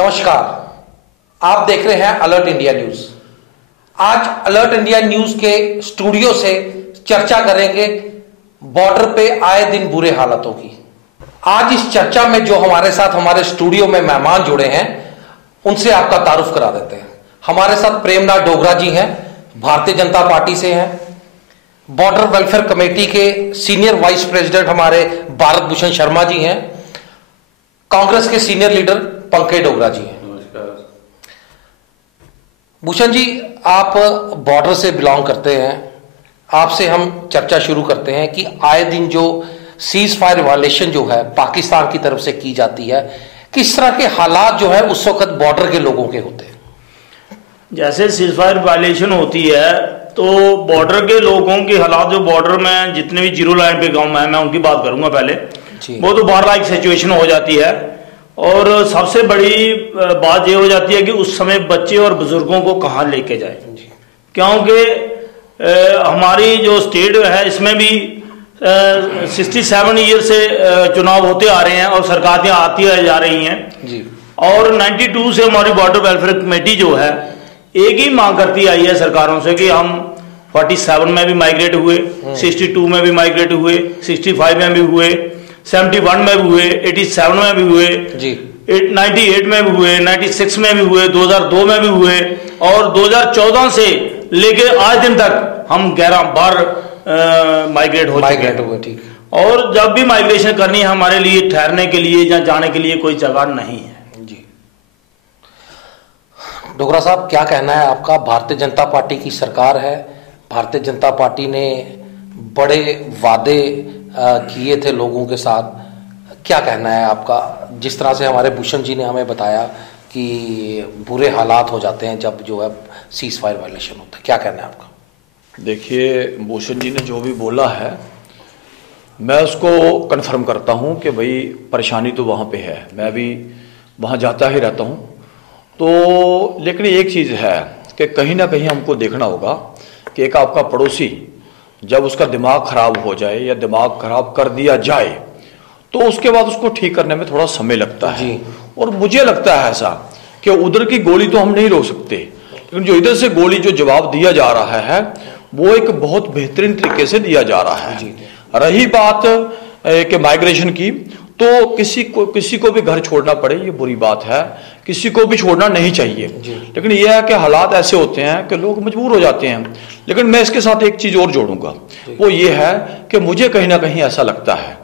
नमस्कार, आप देख रहे हैं अलर्ट इंडिया न्यूज। आज अलर्ट इंडिया न्यूज के स्टूडियो से चर्चा करेंगे बॉर्डर पे आए दिन बुरे हालातों की। आज इस चर्चा में जो हमारे साथ हमारे स्टूडियो में मेहमान जुड़े हैं, उनसे आपका तारुफ करा देते हैं। हमारे साथ प्रेमनाथ डोगरा जी हैं, भारतीय जनता पार्टी से हैं। बॉर्डर वेलफेयर कमेटी के सीनियर वाइस प्रेसिडेंट हमारे भारत भूषण शर्मा जी हैं। कांग्रेस के सीनियर लीडर पंकज डोगरा जी हैं। नमस्कार भूषण जी, आप बॉर्डर से बिलोंग करते हैं। आपसे हम चर्चा शुरू करते हैं कि आए दिन जो सीज फायर वायलेशन जो है पाकिस्तान की तरफ से की जाती है, किस तरह के हालात जो है उस वक्त बॉर्डर के लोगों के होते हैं? जैसे सीज फायर वायलेशन होती है तो बॉर्डर के लोगों के हालात, जो बॉर्डर में जितने भी जीरो लाइन पे गांव हैं, मैं उनकी बात करूंगा पहले। वो तो बार लाइक सिचुएशन हो जाती है। और सबसे बड़ी बात ये हो जाती है कि उस समय बच्चे और बुजुर्गों को कहाँ लेके जाए, क्योंकि हमारी जो स्टेट है इसमें भी 67 ईयर से चुनाव होते आ रहे हैं और सरकार यहाँ आती जा रही हैं जी। और 92 से हमारी बॉर्डर वेलफेयर कमेटी जो है एक ही मांग करती आई है सरकारों से कि हम 47 में भी माइग्रेट हुए, 62 में भी माइग्रेट हुए, 65 में भी हुए, 71 में भी हुए, 87 में भी हुए जी, 98 में भी हुए, 96 में भी हुए, 2002 में भी हुए और 2014 से लेके आज दिन तक हम 11 बार माइग्रेट हो चुके हैं। ठीक। और जब भी माइग्रेशन करनी है हमारे लिए ठहरने के लिए या जाने के लिए कोई जगह नहीं है जी। डोगरा साहब, क्या कहना है आपका? भारतीय जनता पार्टी की सरकार है, भारतीय जनता पार्टी ने बड़े वादे किए थे लोगों के साथ, क्या कहना है आपका? जिस तरह से हमारे भूषण जी ने हमें बताया कि बुरे हालात हो जाते हैं जब जो है सीज फायर वायलेशन होता है, क्या कहना है आपका? देखिए, भूषण जी ने जो भी बोला है मैं उसको कन्फर्म करता हूं कि भाई परेशानी तो वहां पे है, मैं भी वहां जाता ही रहता हूं। तो लेकिन एक चीज़ है कि कहीं ना कहीं हमको देखना होगा कि एक आपका पड़ोसी जब उसका दिमाग खराब हो जाए या दिमाग खराब कर दिया जाए तो उसके बाद उसको ठीक करने में थोड़ा समय लगता है। और मुझे लगता है ऐसा कि उधर की गोली तो हम नहीं रोक सकते, लेकिन जो इधर से गोली जो जवाब दिया जा रहा है वो एक बहुत बेहतरीन तरीके से दिया जा रहा है। रही बात कि माइग्रेशन की, तो किसी को भी घर छोड़ना पड़े ये बुरी बात है, किसी को भी छोड़ना नहीं चाहिए। लेकिन यह है कि हालात ऐसे होते हैं कि लोग मजबूर हो जाते हैं। लेकिन मैं इसके साथ एक चीज और जोड़ूंगा, वो ये है कि मुझे कहीं ना कहीं ऐसा लगता है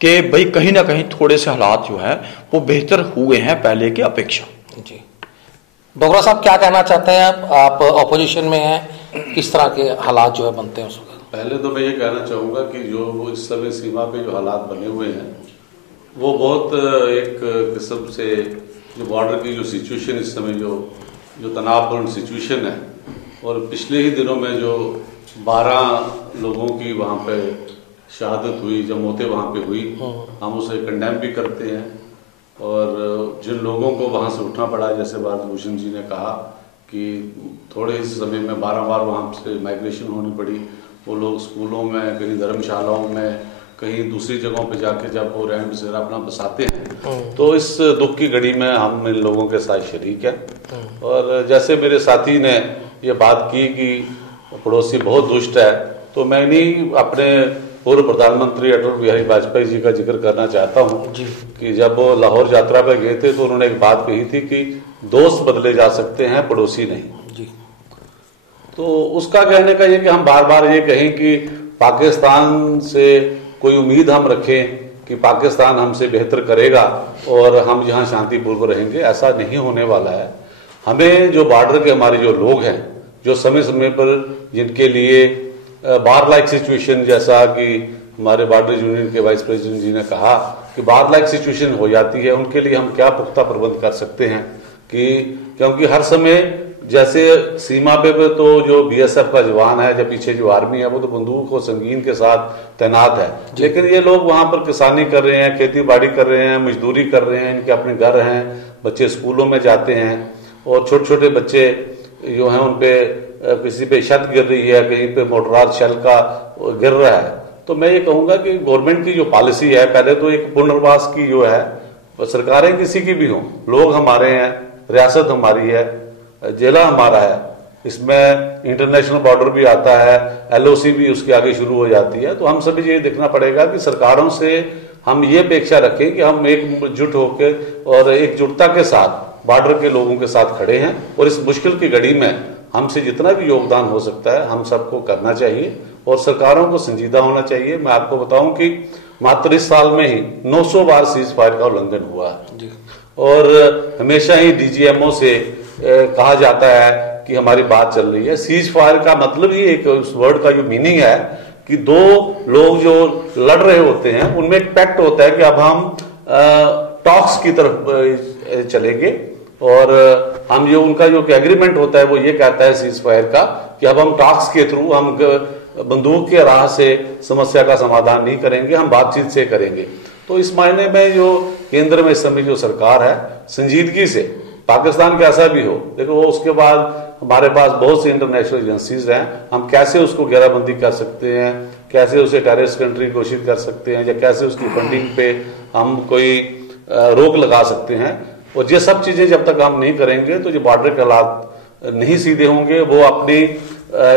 कि भाई कहीं ना कहीं थोड़े से हालात जो है वो बेहतर हुए हैं पहले की अपेक्षा जी। डोगरा साहब, क्या कहना चाहते हैं आप ऑपोजिशन में हैं, किस तरह के हालात जो है बनते हैं उस वक्त? पहले तो मैं ये कहना चाहूँगा कि जो वो इस समय सीमा पे जो हालात बने हुए हैं वो बहुत एक किस्म से जो बॉर्डर की जो सिचुएशन इस समय जो तनावपूर्ण सिचुएशन है, और पिछले ही दिनों में जो 12 लोगों की वहाँ पे शहादत हुई, जो मौतें वहाँ पे हुई, हम उसे कंडेम भी करते हैं। और जिन लोगों को वहाँ से उठना पड़ा, जैसे भारत भूषण जी ने कहा कि थोड़े ही समय में 12 बार वहाँ से माइग्रेशन होनी पड़ी, वो लोग स्कूलों में, कहीं धर्मशालाओं में, कहीं दूसरी जगहों पे जाके जब वो रहन बसेरा अपना बसाते हैं, तो इस दुख की घड़ी में हम इन लोगों के साथ शरीक हैं। और जैसे मेरे साथी ने ये बात की कि पड़ोसी बहुत दुष्ट है, तो मैं नहीं अपने पूर्व प्रधानमंत्री अटल बिहारी वाजपेयी जी का जिक्र करना चाहता हूँ कि जब वो लाहौर यात्रा पर गए थे तो उन्होंने एक बात कही थी कि दोस्त बदले जा सकते हैं, पड़ोसी नहीं जी। तो उसका कहने का ये कि हम बार बार ये कहें कि पाकिस्तान से कोई उम्मीद हम रखें कि पाकिस्तान हमसे बेहतर करेगा और हम यहाँ शांतिपूर्वक रहेंगे, ऐसा नहीं होने वाला है। हमें जो बॉर्डर के हमारे जो लोग हैं, जो समय समय पर जिनके लिए बार लाइक सिचुएशन, जैसा कि हमारे बॉर्डर यूनियन के वाइस प्रेसिडेंट जी ने कहा कि बार लाइक सिचुएशन हो जाती है, उनके लिए हम क्या पुख्ता प्रबंध कर सकते हैं कि क्योंकि हर समय जैसे सीमा पे तो जो बीएसएफ का जवान है, जो पीछे जो आर्मी है, वो तो बंदूक और संगीन के साथ तैनात है, लेकिन ये लोग वहां पर किसानी कर रहे हैं, खेती बाड़ी कर रहे हैं, मजदूरी कर रहे हैं, इनके अपने घर हैं, बच्चे स्कूलों में जाते हैं और छोटे छोटे बच्चे जो हैं उन पे किसी पे छत गिर रही है, कहीं पे मोटरार शेल का गिर रहा है। तो मैं ये कहूँगा कि गवर्नमेंट की जो पॉलिसी है, पहले तो एक पुनर्वास की जो है और सरकारें किसी की भी हों, लोग हमारे हैं, रियासत हमारी है, जिला हमारा है, इसमें इंटरनेशनल बॉर्डर भी आता है, LOC भी उसके आगे शुरू हो जाती है। तो हम सभी ये देखना पड़ेगा कि सरकारों से हम ये अपेक्षा रखें कि हम एकजुट होकर और एकजुटता के साथ बॉर्डर के लोगों के साथ खड़े हैं, और इस मुश्किल की घड़ी में हमसे जितना भी योगदान हो सकता है हम सबको करना चाहिए और सरकारों को संजीदा होना चाहिए। मैं आपको बताऊं कि मात्र इस साल में ही 900 बार सीज फायर का उल्लंघन हुआ है, और हमेशा ही DGMO से कहा जाता है कि हमारी बात चल रही है। सीज फायर का मतलब ही एक, उस वर्ड का जो मीनिंग है कि दो लोग जो लड़ रहे होते हैं उनमें एक पैक्ट होता है कि अब हम टॉक्स की तरफ चलेंगे, और हम जो उनका जो एग्रीमेंट होता है वो ये कहता है सीज फायर का कि अब हम टॉक्स के थ्रू, हम बंदूक के राह से समस्या का समाधान नहीं करेंगे, हम बातचीत से करेंगे। तो इस मायने में जो केंद्र में इस समय जो सरकार है, संजीदगी से, पाकिस्तान कैसा भी हो, देखो वो उसके बाद हमारे पास बहुत सी इंटरनेशनल एजेंसीज हैं, हम कैसे उसको घेराबंदी कर सकते हैं, कैसे उसे टेररिस्ट कंट्री घोषित कर सकते हैं, या कैसे उसकी फंडिंग पे हम कोई रोक लगा सकते हैं। और ये सब चीजें जब तक हम नहीं करेंगे तो जो बॉर्डर के हालात नहीं सीधे होंगे, वो अपनी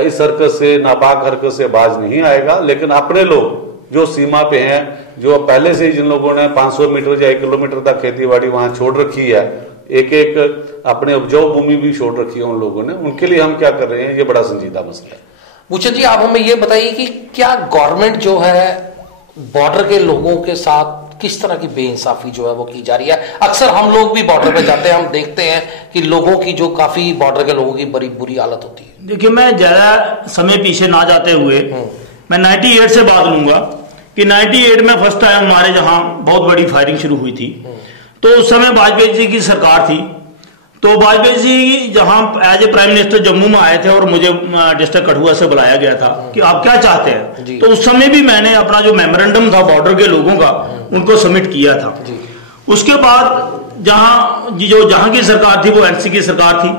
इस हरकत से, नापाक हरकत से बाज नहीं आएगा। लेकिन अपने लोग जो सीमा पे हैं, जो पहले से ही जिन लोगों ने 500 मीटर या 1 किलोमीटर तक खेती बाड़ी वहां छोड़ रखी है, एक एक अपने उपजाऊ भूमि भी छोड़ रखी है उन लोगों ने, उनके लिए हम क्या कर रहे हैं, ये बड़ा संजीदा मसला है। भूषण जी, आप हमें ये बताइए कि क्या गवर्नमेंट जो है बॉर्डर के लोगों के साथ किस तरह की बेइंसाफी जो है वो की जा रही है? अक्सर हम लोग भी बॉर्डर पे जाते हैं, हम देखते हैं कि लोगों की जो काफी बॉर्डर के लोगों की बड़ी बुरी हालत होती है। देखिए, मैं ज्यादा समय पीछे ना जाते हुए मैं 98 से बात लूंगा कि 98 में फर्स्ट टाइम हमारे जहां बहुत बड़ी फायरिंग शुरू हुई थी। तो उस समय वाजपेयी जी की सरकार थी, तो वाजपेयी जी जहां as a prime minister Jammu में आए थे और मुझे डिस्ट्रिक्ट कठुआ से बुलाया गया था कि आप क्या चाहते हैं, तो उस समय भी मैंने अपना जो मेमोरेंडम था बॉर्डर के लोगों का उनको सबमिट किया था। उसके बाद जहां की सरकार थी वो NC की सरकार थी,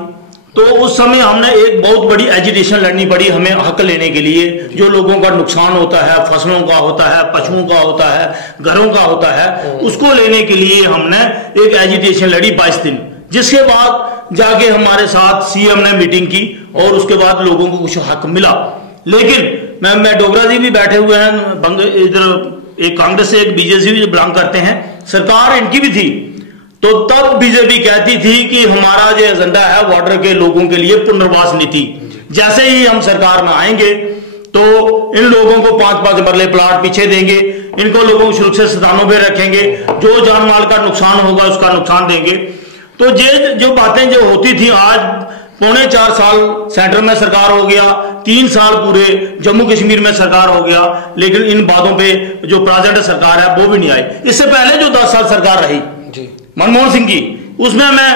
तो उस समय हमने एक बहुत बड़ी एजिटेशन लड़नी पड़ी हमें हक लेने के लिए। जो लोगों का नुकसान होता है, फसलों का होता है, पशुओं का होता है, घरों का होता है, उसको लेने के लिए हमने एक एजिटेशन लड़ी 22 दिन, जिसके बाद जाके हमारे साथ CM ने मीटिंग की और उसके बाद लोगों को कुछ हक मिला। लेकिन मैं डोगरा जी भी बैठे हुए हैं, इधर एक कांग्रेस से एक BJP भी बिलोंग करते हैं, सरकार इनकी भी थी, तो तब BJP कहती थी कि हमारा जो एजेंडा है बॉर्डर के लोगों के लिए पुनर्वास नीति। जैसे ही हम सरकार में आएंगे तो इन लोगों को 5-5 मरले प्लाट पीछे देंगे, इनको लोगों को सुरक्षित स्थानों पर रखेंगे, जो जान माल का नुकसान होगा उसका नुकसान देंगे। तो ये जो बातें जो होती थी, आज 3.25 साल सेंटर में सरकार हो गया, 3 साल पूरे जम्मू कश्मीर में सरकार हो गया, लेकिन इन बातों पे जो प्रेजेंट सरकार है वो भी नहीं आई। इससे पहले जो 10 साल सरकार रही मनमोहन सिंह की, उसमें मैं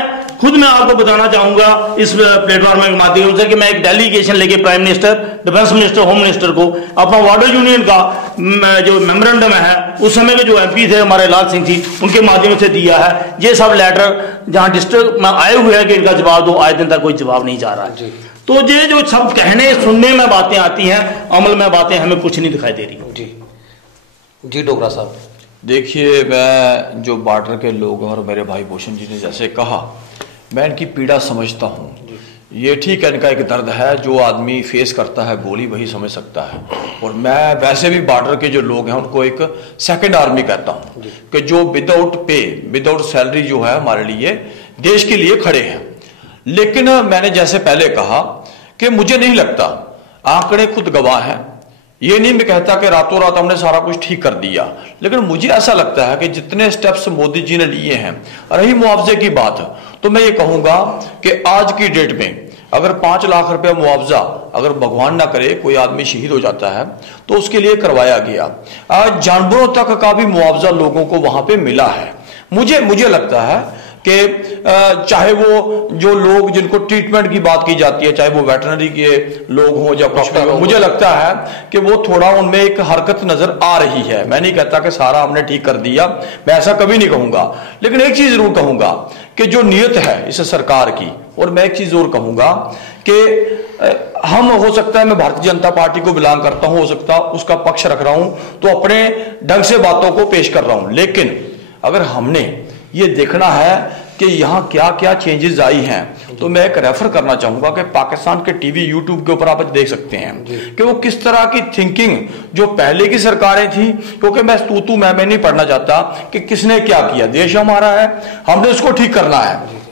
आपको बताना चाहूंगा इस प्लेटफॉर्म के माध्यम से कि मैं एक डेलीगेशन लेके prime minister, defence minister, home minister को अपना वाटर यूनियन का जो मेमोरेंडम है, उस समय के जो MP थे हमारे लाल सिंह जी, उनके माध्यम से दिया है। ये सब लेटर जहां डिस्ट्रिक्ट में आए हुए हैं कि इनका जवाब दो, आज दिन तक कोई जवाब नहीं जा रहा है। तो ये जो सब कहने सुनने में बातें आती हैं, अमल में बातें हमें कुछ नहीं दिखाई दे रही। जी डोगरा साहब, देखिए, मैं जो बॉर्डर के लोग और मेरे भाई भूषण जी ने जैसे कहा, मैं इनकी पीड़ा समझता हूँ। ये ठीक है, इनका एक दर्द है, जो आदमी फेस करता है गोली वही समझ सकता है। और मैं वैसे भी बॉर्डर के जो लोग हैं उनको एक सेकंड आर्मी कहता हूँ कि जो विदाउट पे, विदाउट सैलरी जो है हमारे लिए देश के लिए खड़े हैं। लेकिन मैंने जैसे पहले कहा कि मुझे नहीं लगता, आंकड़े खुद गवाह हैं, ये नहीं मैं कहता कि रातों रात हमने सारा कुछ ठीक कर दिया, लेकिन मुझे ऐसा लगता है कि जितने स्टेप्स मोदी जी ने लिए हैं, रही मुआवजे की बात, तो मैं ये कहूंगा कि आज की डेट में अगर 5 लाख रुपया मुआवजा, अगर भगवान ना करे कोई आदमी शहीद हो जाता है, तो उसके लिए करवाया गया। आज जानवरों तक का भी मुआवजा लोगों को वहां पे मिला है। मुझे लगता है कि चाहे वो जो लोग जिनको ट्रीटमेंट की बात की जाती है, चाहे वो वेटरनरी के लोग हों या कुछ, मुझे लगता है कि वो थोड़ा उनमें एक हरकत नजर आ रही है। मैं नहीं कहता कि सारा हमने ठीक कर दिया, मैं ऐसा कभी नहीं कहूंगा, लेकिन एक चीज जरूर कहूंगा कि जो नियत है इस सरकार की, और मैं एक चीज और कहूंगा कि हम, हो सकता है मैं भारतीय जनता पार्टी को बिलोंग करता हूं, हो सकता है उसका पक्ष रख रहा हूं, तो अपने ढंग से बातों को पेश कर रहा हूं, लेकिन अगर हमने ये देखना है कि यहाँ क्या क्या चेंजेस आई हैं। तो मैं एक रेफर करना चाहूंगा कि पाकिस्तान के टीवी यूट्यूब के ऊपर आप देख सकते हैं कि वो किस तरह की थिंकिंग जो पहले की सरकारें थी, क्योंकि मैं तू मैं नहीं पढ़ना चाहता कि किसने क्या किया। देश हमारा है, हमने उसको ठीक करना है,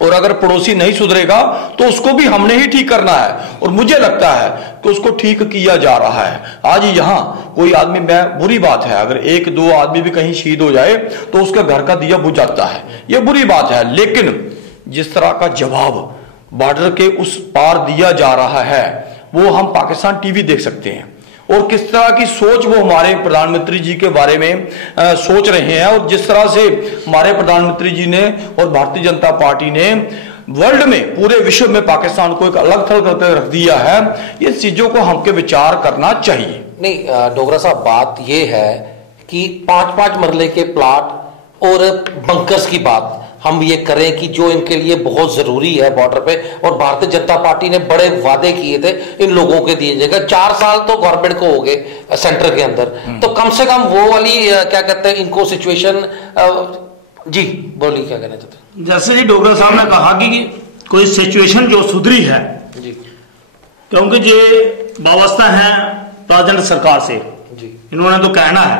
और अगर पड़ोसी नहीं सुधरेगा तो उसको भी हमने ही ठीक करना है। और मुझे लगता है कि उसको ठीक किया जा रहा है। आज यहाँ कोई आदमी, मैं बुरी बात है अगर एक दो आदमी भी कहीं शहीद हो जाए तो उसका घर का दिया बुझ जाता है, ये बुरी बात है। लेकिन जिस तरह का जवाब बॉर्डर के उस पार दिया जा रहा है वो हम पाकिस्तान टीवी देख सकते हैं, और किस तरह की सोच वो हमारे प्रधानमंत्री जी के बारे में सोच रहे हैं, और जिस तरह से हमारे प्रधानमंत्री जी ने और भारतीय जनता पार्टी ने वर्ल्ड में, पूरे विश्व में पाकिस्तान को एक अलग थलग करके रख दिया है। ये चीजों को हमके विचार करना चाहिए। नहीं डोगरा साहब, बात ये है कि 5-5 मरले के प्लाट और बंकर्स की बात हम ये करें कि जो इनके लिए बहुत जरूरी है बॉर्डर पे, और भारतीय जनता पार्टी ने बड़े वादे किए थे इन लोगों के दिए जाएगा। 4 साल तो गवर्नमेंट को हो गए सेंटर के अंदर, तो कम से कम वो वाली क्या कहते हैं इनको सिचुएशन। जी बोलिए, क्या कहना चाहते हैं? जैसे जी डोगरा साहब ने कहा कि कोई सिचुएशन जो सुधरी है जी, क्योंकि ये वाबस्ता है प्रेजेंट सरकार से जी, इन्होंने तो कहना है।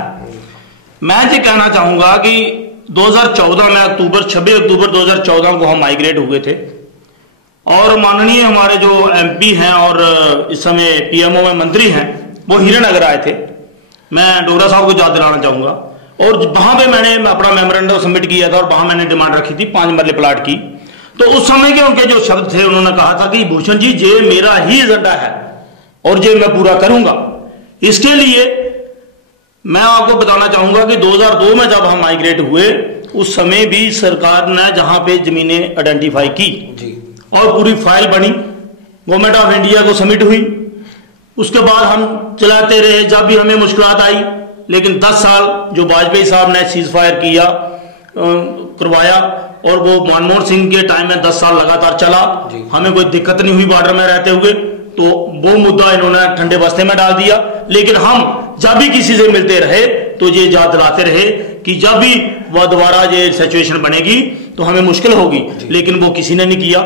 मैं ये कहना चाहूंगा कि 2014 में 26 अक्टूबर 2014 को हम माइग्रेट हुए थे, और माननीय हमारे जो एमपी हैं और इस समय पीएमओ में मंत्री हैं वो हीरानगर आए थे। मैं डोगरा साहब को याद दिलाना चाहूंगा, और वहां पे मैंने अपना मेमोरेंडम सबमिट किया था, और वहां मैंने डिमांड रखी थी 5 मरले प्लाट की। तो उस समय के उनके जो शब्द थे, उन्होंने कहा था कि भूषण जी ये मेरा ही एजेंडा है और ये मैं पूरा करूंगा। इसके लिए मैं आपको बताना चाहूंगा कि 2002 में जब हम माइग्रेट हुए उस समय भी सरकार ने जहां पे जमीनें आइडेंटिफाई की जी, और पूरी फाइल बनी, गवर्नमेंट ऑफ इंडिया को सबमिट हुई। उसके बाद हम चलाते रहे जब भी हमें मुश्किलात आई, लेकिन 10 साल जो वाजपेयी साहब ने सीज फायर किया करवाया, और वो मनमोहन सिंह के टाइम में 10 साल लगातार चला, हमें कोई दिक्कत नहीं हुई बॉर्डर में रहते हुए। तो वो मुद्दा इन्होंने ठंडे बस्ते में डाल दिया। लेकिन हम जब भी किसी से मिलते रहे तो ये याद दिलाते रहे कि जब भी वह दोबारा ये सिचुएशन बनेगी तो हमें मुश्किल होगी, लेकिन वो किसी ने नहीं किया।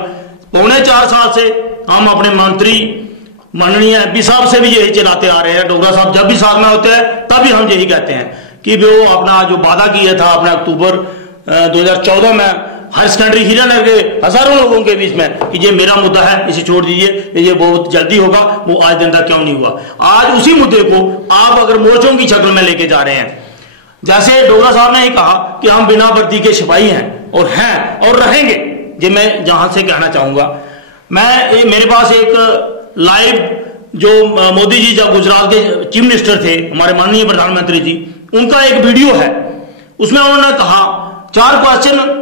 4.25 साल से हम अपने मंत्री माननीय एमपी साहब से भी यही चलाते आ रहे हैं। डोगरा साहब जब भी साथ में होते हैं तभी हम यही कहते हैं कि वो अपना जो वादा किया था अपने अक्टूबर 2014 में हायर सेकेंडरी हीरानगर के हजारों लोगों के बीच में कि ये मेरा मुद्दा है, इसे छोड़ दीजिए, ये बहुत जल्दी होगा, वो आज दिन तक क्यों नहीं हुआ। आज उसी मुद्दे को आप अगर मोर्चों की शक्ल में लेके जा रहे हैं, जैसे डोगरा साहब ने ही कहा कि हम बिना वर्दी के सिपाही हैं और रहेंगे। ये मैं जहां से कहना चाहूंगा, मेरे पास एक लाइव जो मोदी जी जब गुजरात के चीफ मिनिस्टर थे, हमारे माननीय प्रधानमंत्री जी, उनका एक वीडियो है। उसमें उन्होंने कहा 4 क्वेश्चन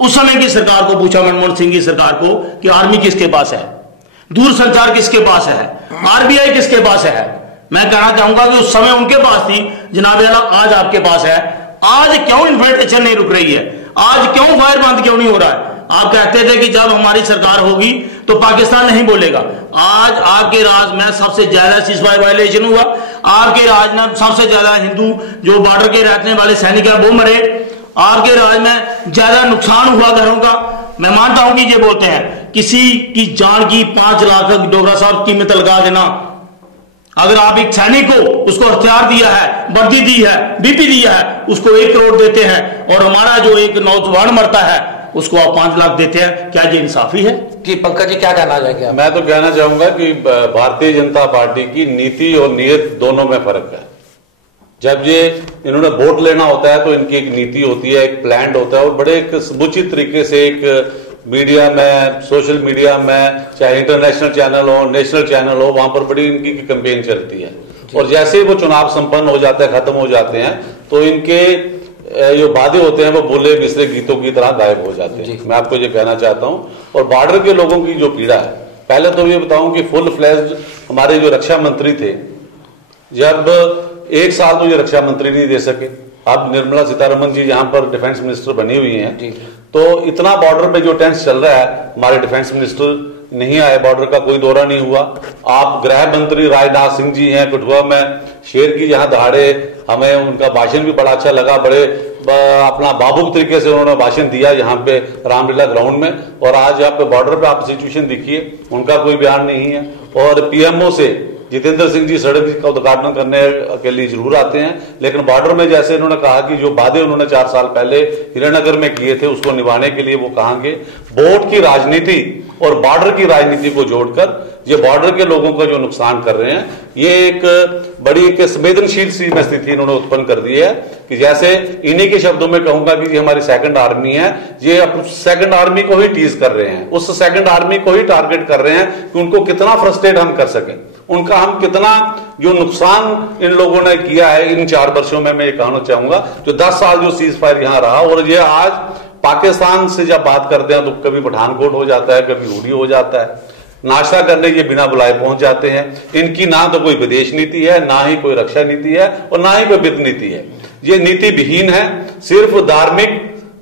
उस समय की सरकार को पूछा, मनमोहन सिंह की सरकार को, कि आर्मी किसके पास है, दूरसंचार किसके पास है, आरबीआई किसके पास है। मैं कहना चाहूंगा कि उस समय उनके पास थी, जनाब आला आज आपके पास है। आज क्यों इन्फ्लेशन नहीं रुक रही है, आज क्यों फायर बंद क्यों नहीं हो रहा है। आप कहते थे कि जब हमारी सरकार होगी तो पाकिस्तान नहीं बोलेगा। आज आपके राज में सबसे ज्यादा सीजफायर वायलेशन हुआ, आपके राज में सबसे ज्यादा हिंदू जो बॉर्डर के रहने वाले सैनिक है वो मरे, आपके राज में ज्यादा नुकसान हुआ घरों का। मैं मानता हूं कि ये बोलते हैं किसी की जान की 5 लाख डोगरा साहब कीमत लगा देना। अगर आप एक सैनिक को उसको हथियार दिया है, वर्दी दी है, बीपी दिया है, उसको 1 करोड़ देते हैं, और हमारा जो एक नौजवान मरता है उसको आप 5 लाख देते हैं, क्या ये इंसाफी है? जी पंकज जी क्या कहना चाहेंगे? मैं तो कहना चाहूंगा कि भारतीय जनता पार्टी की नीति और नीयत दोनों में फर्क है। जब ये इन्होंने वोट लेना होता है तो इनकी एक नीति होती है, एक प्लान होता है, और बड़े एक समुचित तरीके से एक मीडिया में, सोशल मीडिया में, चाहे इंटरनेशनल चैनल हो, नेशनल चैनल हो, वहां पर बड़ी इनकी कैंपेन चलती है। और जैसे ही वो चुनाव संपन्न हो जाते हैं, खत्म हो जाते हैं, तो इनके जो वादे होते हैं वो बोले बिसरे गीतों की तरह गायब हो जाते हैं। मैं आपको ये कहना चाहता हूं। और बॉर्डर के लोगों की जो पीड़ा है, पहले तो ये बताऊं कि फुल फ्लैश हमारे जो रक्षा मंत्री थे, जब 1 साल तो ये रक्षा मंत्री नहीं दे सके। अब निर्मला सीतारमण जी यहाँ पर डिफेंस मिनिस्टर बनी हुई हैं, तो इतना बॉर्डर पे जो टेंस चल रहा है, हमारे डिफेंस मिनिस्टर नहीं आए, बॉर्डर का कोई दौरा नहीं हुआ। आप गृह मंत्री राजनाथ सिंह जी हैं, कठुआ में शेर की जहां दहाड़े, हमें उनका भाषण भी बड़ा अच्छा लगा, बड़े अपना भावुक तरीके से उन्होंने भाषण दिया यहाँ पे रामलीला ग्राउंड में, और आज यहाँ पे बॉर्डर पे आप सिचुएशन देखिए, उनका कोई बयान नहीं है। और पीएमओ से जितेंद्र सिंह जी सड़क का उद्घाटन करने के लिए जरूर आते हैं, लेकिन बॉर्डर में जैसे उन्होंने कहा कि जो वादे उन्होंने 4 साल पहले हिरानगर में किए थे उसको निभाने के लिए वो कहांगे। वोट की राजनीति और बॉर्डर की राजनीति को जोड़कर ये बॉर्डर के लोगों का जो नुकसान कर रहे हैं, ये एक बड़ी एक संवेदनशील सी स्थिति इन्होंने उत्पन्न कर दी है कि जैसे इन्हीं के शब्दों में कहूंगा कि ये हमारी सेकंड आर्मी है, ये सेकंड आर्मी को ही टीज कर रहे हैं, उस सेकंड आर्मी को ही टारगेट कर रहे हैं कि उनको कितना फ्रस्ट्रेट हम कर सकें, उनका हम कितना जो नुकसान इन लोगों ने किया है इन 4 वर्षों में। मैं ये कहना चाहूंगा जो 10 साल जो सीज फायर यहां रहा, और ये आज पाकिस्तान से जब बात करते हैं तो कभी पठानकोट हो जाता है, कभी हुडी हो जाता है, नाश्ता करने ये बिना बुलाए पहुंच जाते हैं। इनकी ना तो कोई विदेश नीति है, ना ही कोई रक्षा नीति है, और ना ही कोई वित्त नीति है। ये नीति विहीन है, सिर्फ धार्मिक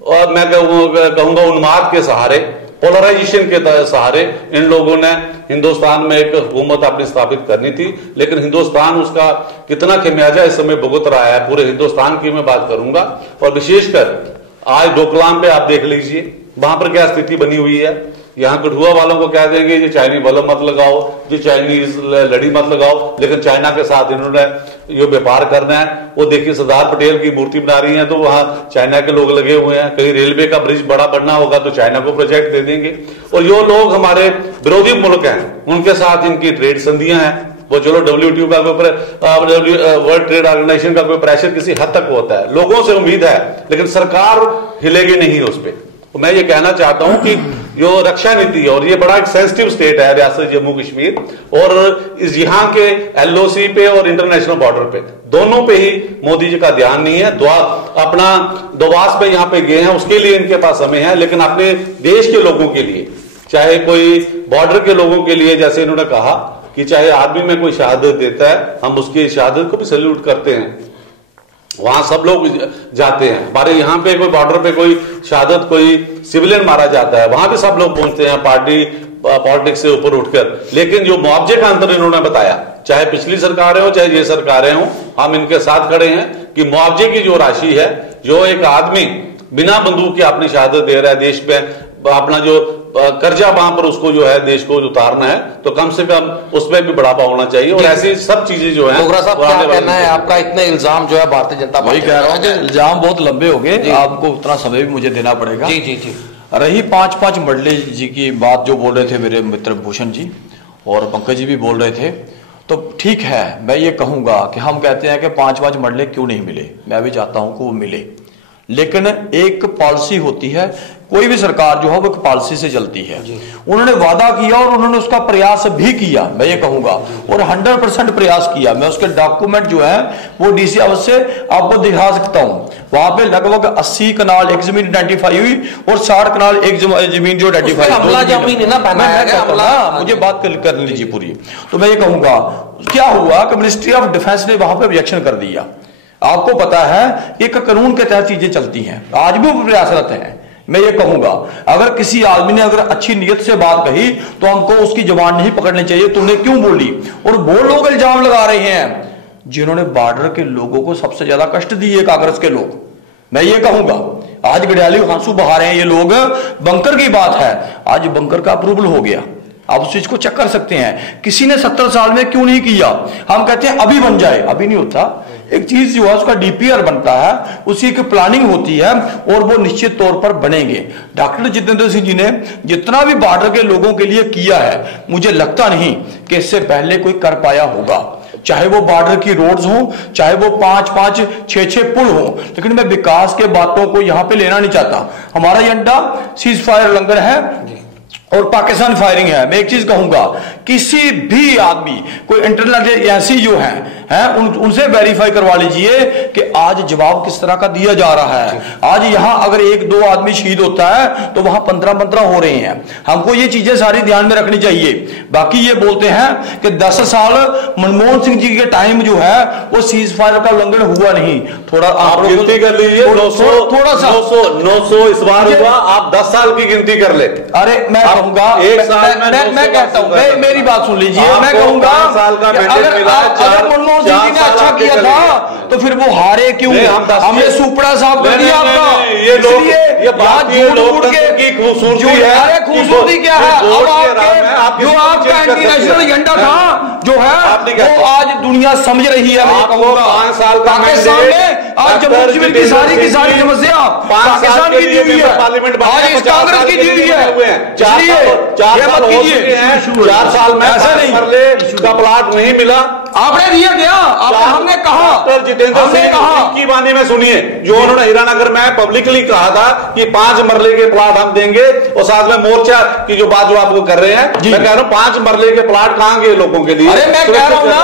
और मैं कहूंगा उन्माद के सहारे, पोलराइजेशन के सहारे इन लोगों ने हिंदुस्तान में एक हुकूमत अपनी स्थापित करनी थी, लेकिन हिंदुस्तान उसका कितना खमियाजा इस समय भुगत रहा है, पूरे हिंदुस्तान की मैं बात करूंगा। और विशेषकर आज डोकलाम पे आप देख लीजिए वहां पर क्या स्थिति बनी हुई है। यहाँ कठुआ वालों को कह देंगे ये चाइनीज बल्ब मत लगाओ, ये चाइनीज लड़ी मत लगाओ, लेकिन चाइना के साथ इन्होंने ये व्यापार करना है। वो देखिए सरदार पटेल की मूर्ति बना रही है तो वहां चाइना के लोग लगे हुए हैं, कहीं रेलवे का ब्रिज बड़ा बनना होगा तो चाइना को प्रोजेक्ट दे देंगे। और जो लोग हमारे विरोधी मुल्क हैं उनके साथ इनकी ट्रेड संधियां हैं। वो चलो WTO का कोई वर्ल्ड ट्रेड ऑर्गेनाइजेशन का कोई प्रेशर किसी हद तक होता है, लोगों से उम्मीद है, लेकिन सरकार हिलेगी नहीं उस पर। तो मैं ये कहना चाहता हूं कि जो रक्षा नीति है, और ये बड़ा एक सेंसिटिव स्टेट है रियासत जम्मू कश्मीर, और इस यहाँ के LOC पे और इंटरनेशनल बॉर्डर पे दोनों पे ही मोदी जी का ध्यान नहीं है। अपना दोवास पे यहाँ पे गए हैं, उसके लिए इनके पास समय है, लेकिन अपने देश के लोगों के लिए, चाहे कोई बॉर्डर के लोगों के लिए, जैसे इन्होंने कहा कि चाहे आर्मी में कोई शहादत देता है हम उसकी शहादत को भी सैल्यूट करते हैं, वहां सब लोग जाते हैं। हमारे यहाँ पे कोई बॉर्डर पे कोई शहादत, कोई सिविलियन मारा जाता है, वहां भी सब लोग पहुंचते हैं पॉलिटिक्स से ऊपर उठकर। लेकिन जो मुआवजे का अंतर इन्होंने बताया, चाहे पिछली सरकारें हो चाहे ये सरकारें हो, हम इनके साथ खड़े हैं कि मुआवजे की जो राशि है, जो एक आदमी बिना बंदूक के अपनी शहादत दे रहा है, देश पे अपना जो कर्जा वहां पर उसको जो है देश को उतारना है, तो कम से कम उसमें भी बढ़ावा होना चाहिए। और ऐसी सब चीजें जो है, डोगरा साहब क्या कहना है आपका? इतने इल्जाम जो है भारतीय जनता पार्टी, कह रहा हूँ कि इल्जाम बहुत लंबे हो गए, आपको उतना समय भी मुझे देना पड़ेगा। जी जी जी। रही 5-5 मंडले जी की बात जो बोल रहे थे मेरे मित्र भूषण जी और पंकज जी भी बोल रहे थे, तो ठीक है, मैं ये कहूंगा कि हम कहते हैं कि 5-5 मंडले क्यों नहीं मिले, मैं भी चाहता हूं कि वो मिले, लेकिन एक पॉलिसी होती है, कोई भी सरकार जो है वो एक पॉलिसी से चलती है। उन्होंने वादा किया और उन्होंने उसका प्रयास भी किया, मैं ये कहूंगा, और 100% प्रयास किया। मैं उसके डॉक्यूमेंट जो है वो DC हाउस से आपको दिखा सकता हूं। वहां पे लगभग 80 कनाल एक जमीन आइडेंटिफाई हुई और 60 कनाल एक जमीन जो आइडेंटिफाई, मुझे बात कर लीजिए पूरी। तो मैं ये कहूंगा क्या हुआ कि मिनिस्ट्री ऑफ डिफेंस ने वहां पे ऑब्जेक्शन कर दिया। आपको पता है एक कानून के तहत चीजें चलती हैं, आज भी वो प्रयासरत है। मैं ये कहूंगा अगर किसी आदमी ने अगर अच्छी नियत से बात कही तो हमको उसकी जुबान नहीं पकड़नी चाहिए, तुमने क्यों बोली। और वो लोग इल्जाम लगा रहे हैं जिन्होंने बॉर्डर के लोगों को सबसे ज्यादा कष्ट दिए, कांग्रेस के लोग। मैं ये कहूंगा आज गड़ियाली आंसू बहा रहे हैं ये लोग। बंकर की बात है, आज बंकर का अप्रूवल हो गया, आप उस चीज को चेक कर सकते हैं। किसी ने 70 साल में क्यों नहीं किया? हम कहते हैं अभी बन जाए, अभी नहीं होता। एक चीज जो है उसका DPR बनता है, उसी की प्लानिंग होती है और वो निश्चित तौर पर बनेंगे। डॉक्टर जितेंद्र सिंह जी ने जितना भी बॉर्डर के लोगों के लिए किया है, मुझे लगता नहीं कि इससे पहले कोई कर पाया होगा। चाहे वो बॉर्डर की रोड्स हो, चाहे वो 5-5, 6-6 पुल हो, लेकिन मैं विकास के बातों को यहां पे लेना नहीं चाहता। हमारा एजेंडा सीज फायर उल्लंघन है और पाकिस्तान फायरिंग है। मैं एक चीज कहूंगा, किसी भी आदमी कोई इंटरनेट एजेंसी जो है उनसे वेरीफाई करवा लीजिए कि आज जवाब किस तरह का दिया जा रहा है। आज यहां अगर 1-2 आदमी शहीद होता है तो वहां 15-15 हो रहे हैं। हमको ये चीजें सारी ध्यान में रखनी चाहिए। बाकी ये बोलते हैं कि 10 साल मनमोहन सिंह जी के टाइम जो है वो सीज फायर का उल्लंघन हुआ नहीं। थोड़ा आप गिनती कर लीजिए, 900 इस बार हुआ, आप 10 साल की गिनती कर ले। अरे मैं कहूंगा, एक साल मैं कहता हूं, मेरी बात सुन लीजिए, मैं कहूंगा अगर मनमोहन सिंह जी ने अच्छा किया था तो फिर वो हारे क्यों? हमने सुपड़ा साफ कर दिया आपका। ये खूबसूरती क्या है? अब जो आपका एंटी नेशनल एजेंडा था जो है वो आज दुनिया समझ रही है। मैं कहूंगा 5 साल का पाकिस्तान में आज जम्मू कश्मीर की सारी समस्या पाकिस्तान की दी हुई है, आज इस कांग्रेस की दी हुई है। 4 साल में ऐसा नहीं का प्लाट नहीं मिला, आपने दिया गया, हमने कहा। डॉक्टर जितेंद्र सिंह की वाणी में सुनिए, जो उन्होंने हीरानगर में पब्लिकली कहा था कि 5 मरले के प्लाट हम देंगे, और साथ में मोर्चा की जो बात जो आपको कर रहे हैं, मैं कह रहा हूं 5 मरले के प्लाट कहां गए लोगों के लिए? अरे मैं कह रहा हूं ना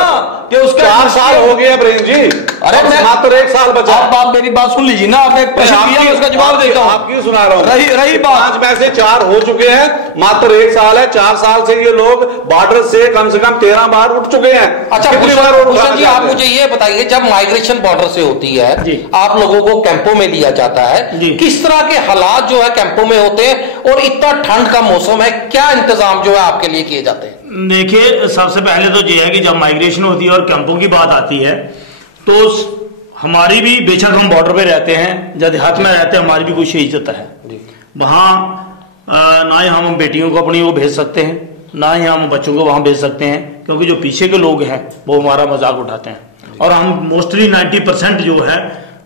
कि उसका 4 साल हो गए ब्रेन जी, अरे मात्र 1 साल बचा। आप मेरी बात सुन लीजिए ना, आपने एक प्रश्न किया, उसका जवाब देता हूं। आपकी सुना रहा हूं। रही बात, 5 में से 4 हो चुके हैं, मात्र 1 साल है। 4 साल से ये लोग बॉर्डर से कम 13 बार उठ चुके हैं। अच्छा भूषण जी, आप मुझे ये बताइए, जब माइग्रेशन बॉर्डर से होती है, आप लोगों को कैंपों में लिया जाता है, किस तरह के हालात जो है कैंपों में होते हैं, और इतना ठंड का मौसम है, क्या इंतजाम जो है आपके लिए किए जाते हैं? देखिए, सबसे पहले तो ये है कि जब माइग्रेशन होती है और कैंपों की बात आती है, तो हमारी भी, बेशक हम बॉर्डर पे रहते हैं, जब देहात में रहते हैं, हमारी भी कुछ इज्जत है वहाँ। ना ही हम बेटियों को अपनी वो भेज सकते हैं, ना ही हम बच्चों को वहाँ भेज सकते हैं, क्योंकि जो पीछे के लोग हैं वो हमारा मजाक उठाते हैं, और हम मोस्टली 90% जो है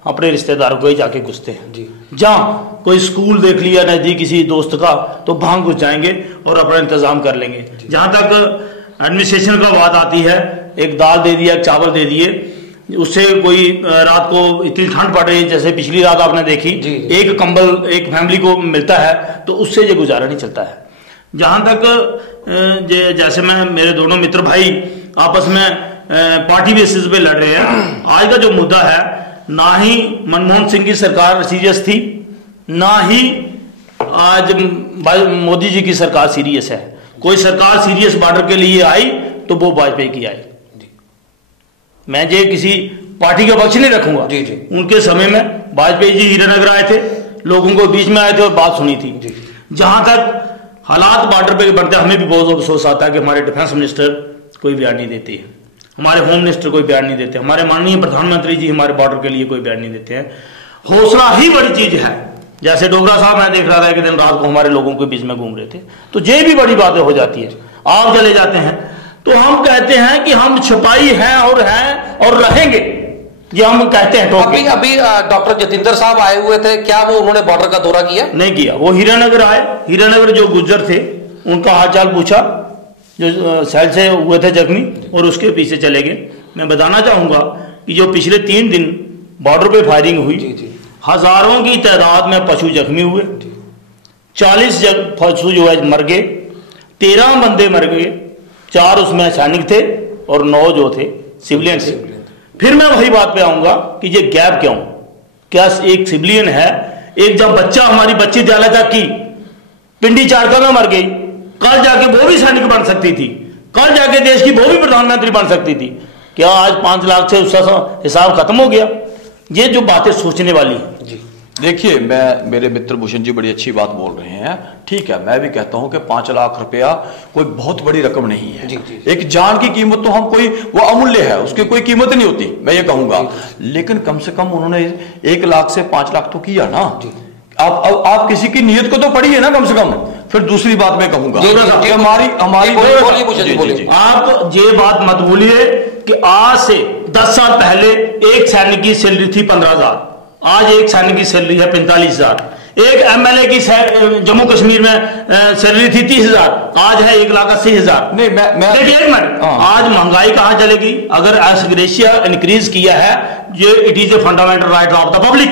अपने रिश्तेदारों को ही जाके घुसते हैं। जहाँ कोई स्कूल देख लिया नजदीक किसी दोस्त का, तो वहां घुस जाएंगे और अपना इंतजाम कर लेंगे। जहां तक एडमिनिस्ट्रेशन का बात आती है, एक दाल दे दिया, एक चावल दे दिए, उससे कोई रात को इतनी ठंड पड़ रही है, जैसे पिछली रात आपने देखी, एक कंबल एक फैमिली को मिलता है, तो उससे ये गुजारा नहीं चलता है। जहां तक जैसे मेरे दोनों मित्र भाई आपस में पार्टी बेसिस पे लड़ रहे हैं, आज का जो मुद्दा है, ना ही मनमोहन सिंह की सरकार सीरियस थी, ना ही आज मोदी जी की सरकार सीरियस है। कोई सरकार सीरियस बॉर्डर के लिए आई तो वो वाजपेयी की आई। मैं ये किसी पार्टी का पक्ष नहीं रखूंगा। उनके समय में वाजपेयी जी हीरानगर आए थे, लोगों को बीच में आए थे और बात सुनी थी। जहां तक हालात बॉर्डर पे बढ़ते, हमें भी बहुत अफसोस आता है कि हमारे डिफेंस मिनिस्टर कोई बयान नहीं देते हैं, हमारे होम मिनिस्टर कोई बयान नहीं देते, हमारे माननीय प्रधानमंत्री जी हमारे बॉर्डर के लिए कोई बयान नहीं देते हैं। हौसला ही बड़ी चीज है। जैसे डोगरा साहब मैं देख रहा था एक दिन रात को हमारे लोगों के बीच में घूम रहे थे, तो ये भी बड़ी बातें हो जाती है। आप चले जाते हैं तो हम कहते हैं कि हम छुपाई हैं और रहेंगे, ये हम कहते हैं। अभी डॉक्टर जितेंद्र साहब आए हुए थे, क्या वो उन्होंने बॉर्डर का दौरा किया? नहीं किया। वो हीरानगर आए, हीरानगर जो गुज्जर थे उनका हालचाल पूछा, जो सेल से हुए थे जख्मी, और उसके पीछे चले गए। मैं बताना चाहूंगा कि जो पिछले 3 दिन बॉर्डर पे फायरिंग हुई, हजारों की तादाद में पशु जख्मी हुए, 40 पशु जो है मर गए, 13 बंदे मर गए, 4 उसमें सैनिक थे और 9 जो थे सिविलियन थे। फिर मैं वही बात पे आऊंगा कि ये गैप क्यों? क्या एक सिविलियन है, एक जब बच्चा, हमारी बच्ची दयालता की पिंडी चाड़का में मर गई, कल जाके वो भी सैनिक बन सकती थी, कल जाके देश की वो भी प्रधानमंत्री बन सकती थी। क्या आज 5 लाख से उसका हिसाब खत्म हो गया? ये जो बातें सोचने वाली है। देखिए, मेरे मित्र भूषण जी बड़ी अच्छी बात बोल रहे हैं, ठीक है। मैं भी कहता हूं कि 5 लाख रुपया कोई बहुत बड़ी रकम नहीं है। एक जान की कीमत तो हम वो अमूल्य है, उसकी कोई कीमत नहीं होती, मैं ये कहूंगा। लेकिन कम से कम उन्होंने 1 लाख से 5 लाख तो किया ना। आप किसी की नीयत को तो पढ़िए ना कम से कम। फिर दूसरी बात मैं कहूंगा, हमारी आप ये बात मत भूलिए कि आज से 10 साल पहले एक सैनिक की सैलरी थी 15,000, आज एक सैनिक की सैलरी है 45,000। एक एमएलए की जम्मू कश्मीर में सैलरी थी 30,000, आज है 1,80,000। नहीं, मैं आज महंगाई कहां चलेगी? अगर एस ग्रेशिया इंक्रीज किया है, ये it is a fundamental right of the public,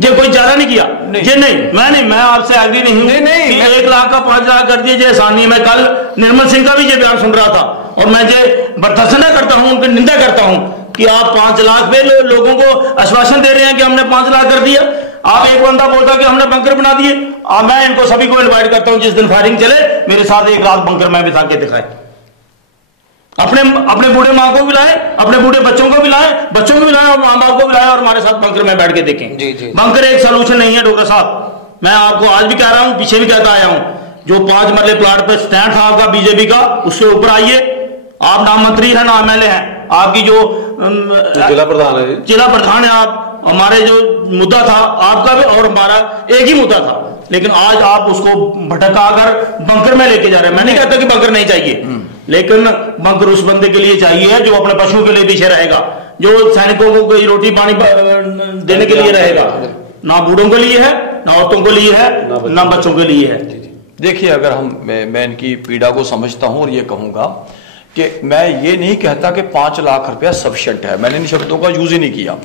ये कोई ज्यादा नहीं किया। ये मैं आपसे एग्री नहीं हूं। 1 लाख का 5 लाख कर दिए, आसानी। मैं कल निर्मल सिंह का भी ये बयान सुन रहा था, और मैं ये बर्दाश्त करता हूं, उनकी निंदा करता हूं कि आप 5 लाख पे लोगों को आश्वासन दे रहे हैं कि हमने 5 लाख कर दिया। आप एक बंदा बोलता कि हमने बंकर बना दिए। मैं इनको सभी को इनवाइट करता हूं, जिस दिन फायरिंग चले मेरे साथ एक रात बंकर में बिठा के दिखाए। अपने बूढ़े माँ को भी लाए, अपने बूढ़े बच्चों को भी लाए, और माँ बाप को भी लाए, और हमारे साथ बंकर में बैठ के देखें। बंकर एक सोल्यूशन नहीं है डॉक्टर साहब। मैं आपको आज भी कह रहा हूं, पीछे भी कहता आया हूं, जो 5 मरले प्लाट पर स्टैंड था आपका बीजेपी का, उससे ऊपर आइए। आप ना मंत्री हैं ना एमएलए हैं, आपकी जो जिला प्रधान है, जिला प्रधान है आप। हमारे जो मुद्दा था आपका भी और हमारा एक ही मुद्दा था, लेकिन आज आप उसको भटका कर बंकर में लेके जा रहे हैं। मैं नहीं कहता कि बंकर नहीं चाहिए, लेकिन बंकर उस बंदे के लिए चाहिए जो अपने पशुओं के लिए पीछे रहेगा, जो सैनिकों को कोई रोटी पानी देने के लिए रहेगा। ना बूढ़ों के लिए है, ना औरतों के लिए है, ना बच्चों के लिए है। देखिए, अगर मैं इनकी पीड़ा को समझता हूं और ये कहूंगा कि मैं ये नहीं कहता कि 5 लाख रुपया सफिशिएंट है, मैंने इन शब्दों का यूज ही नहीं किया।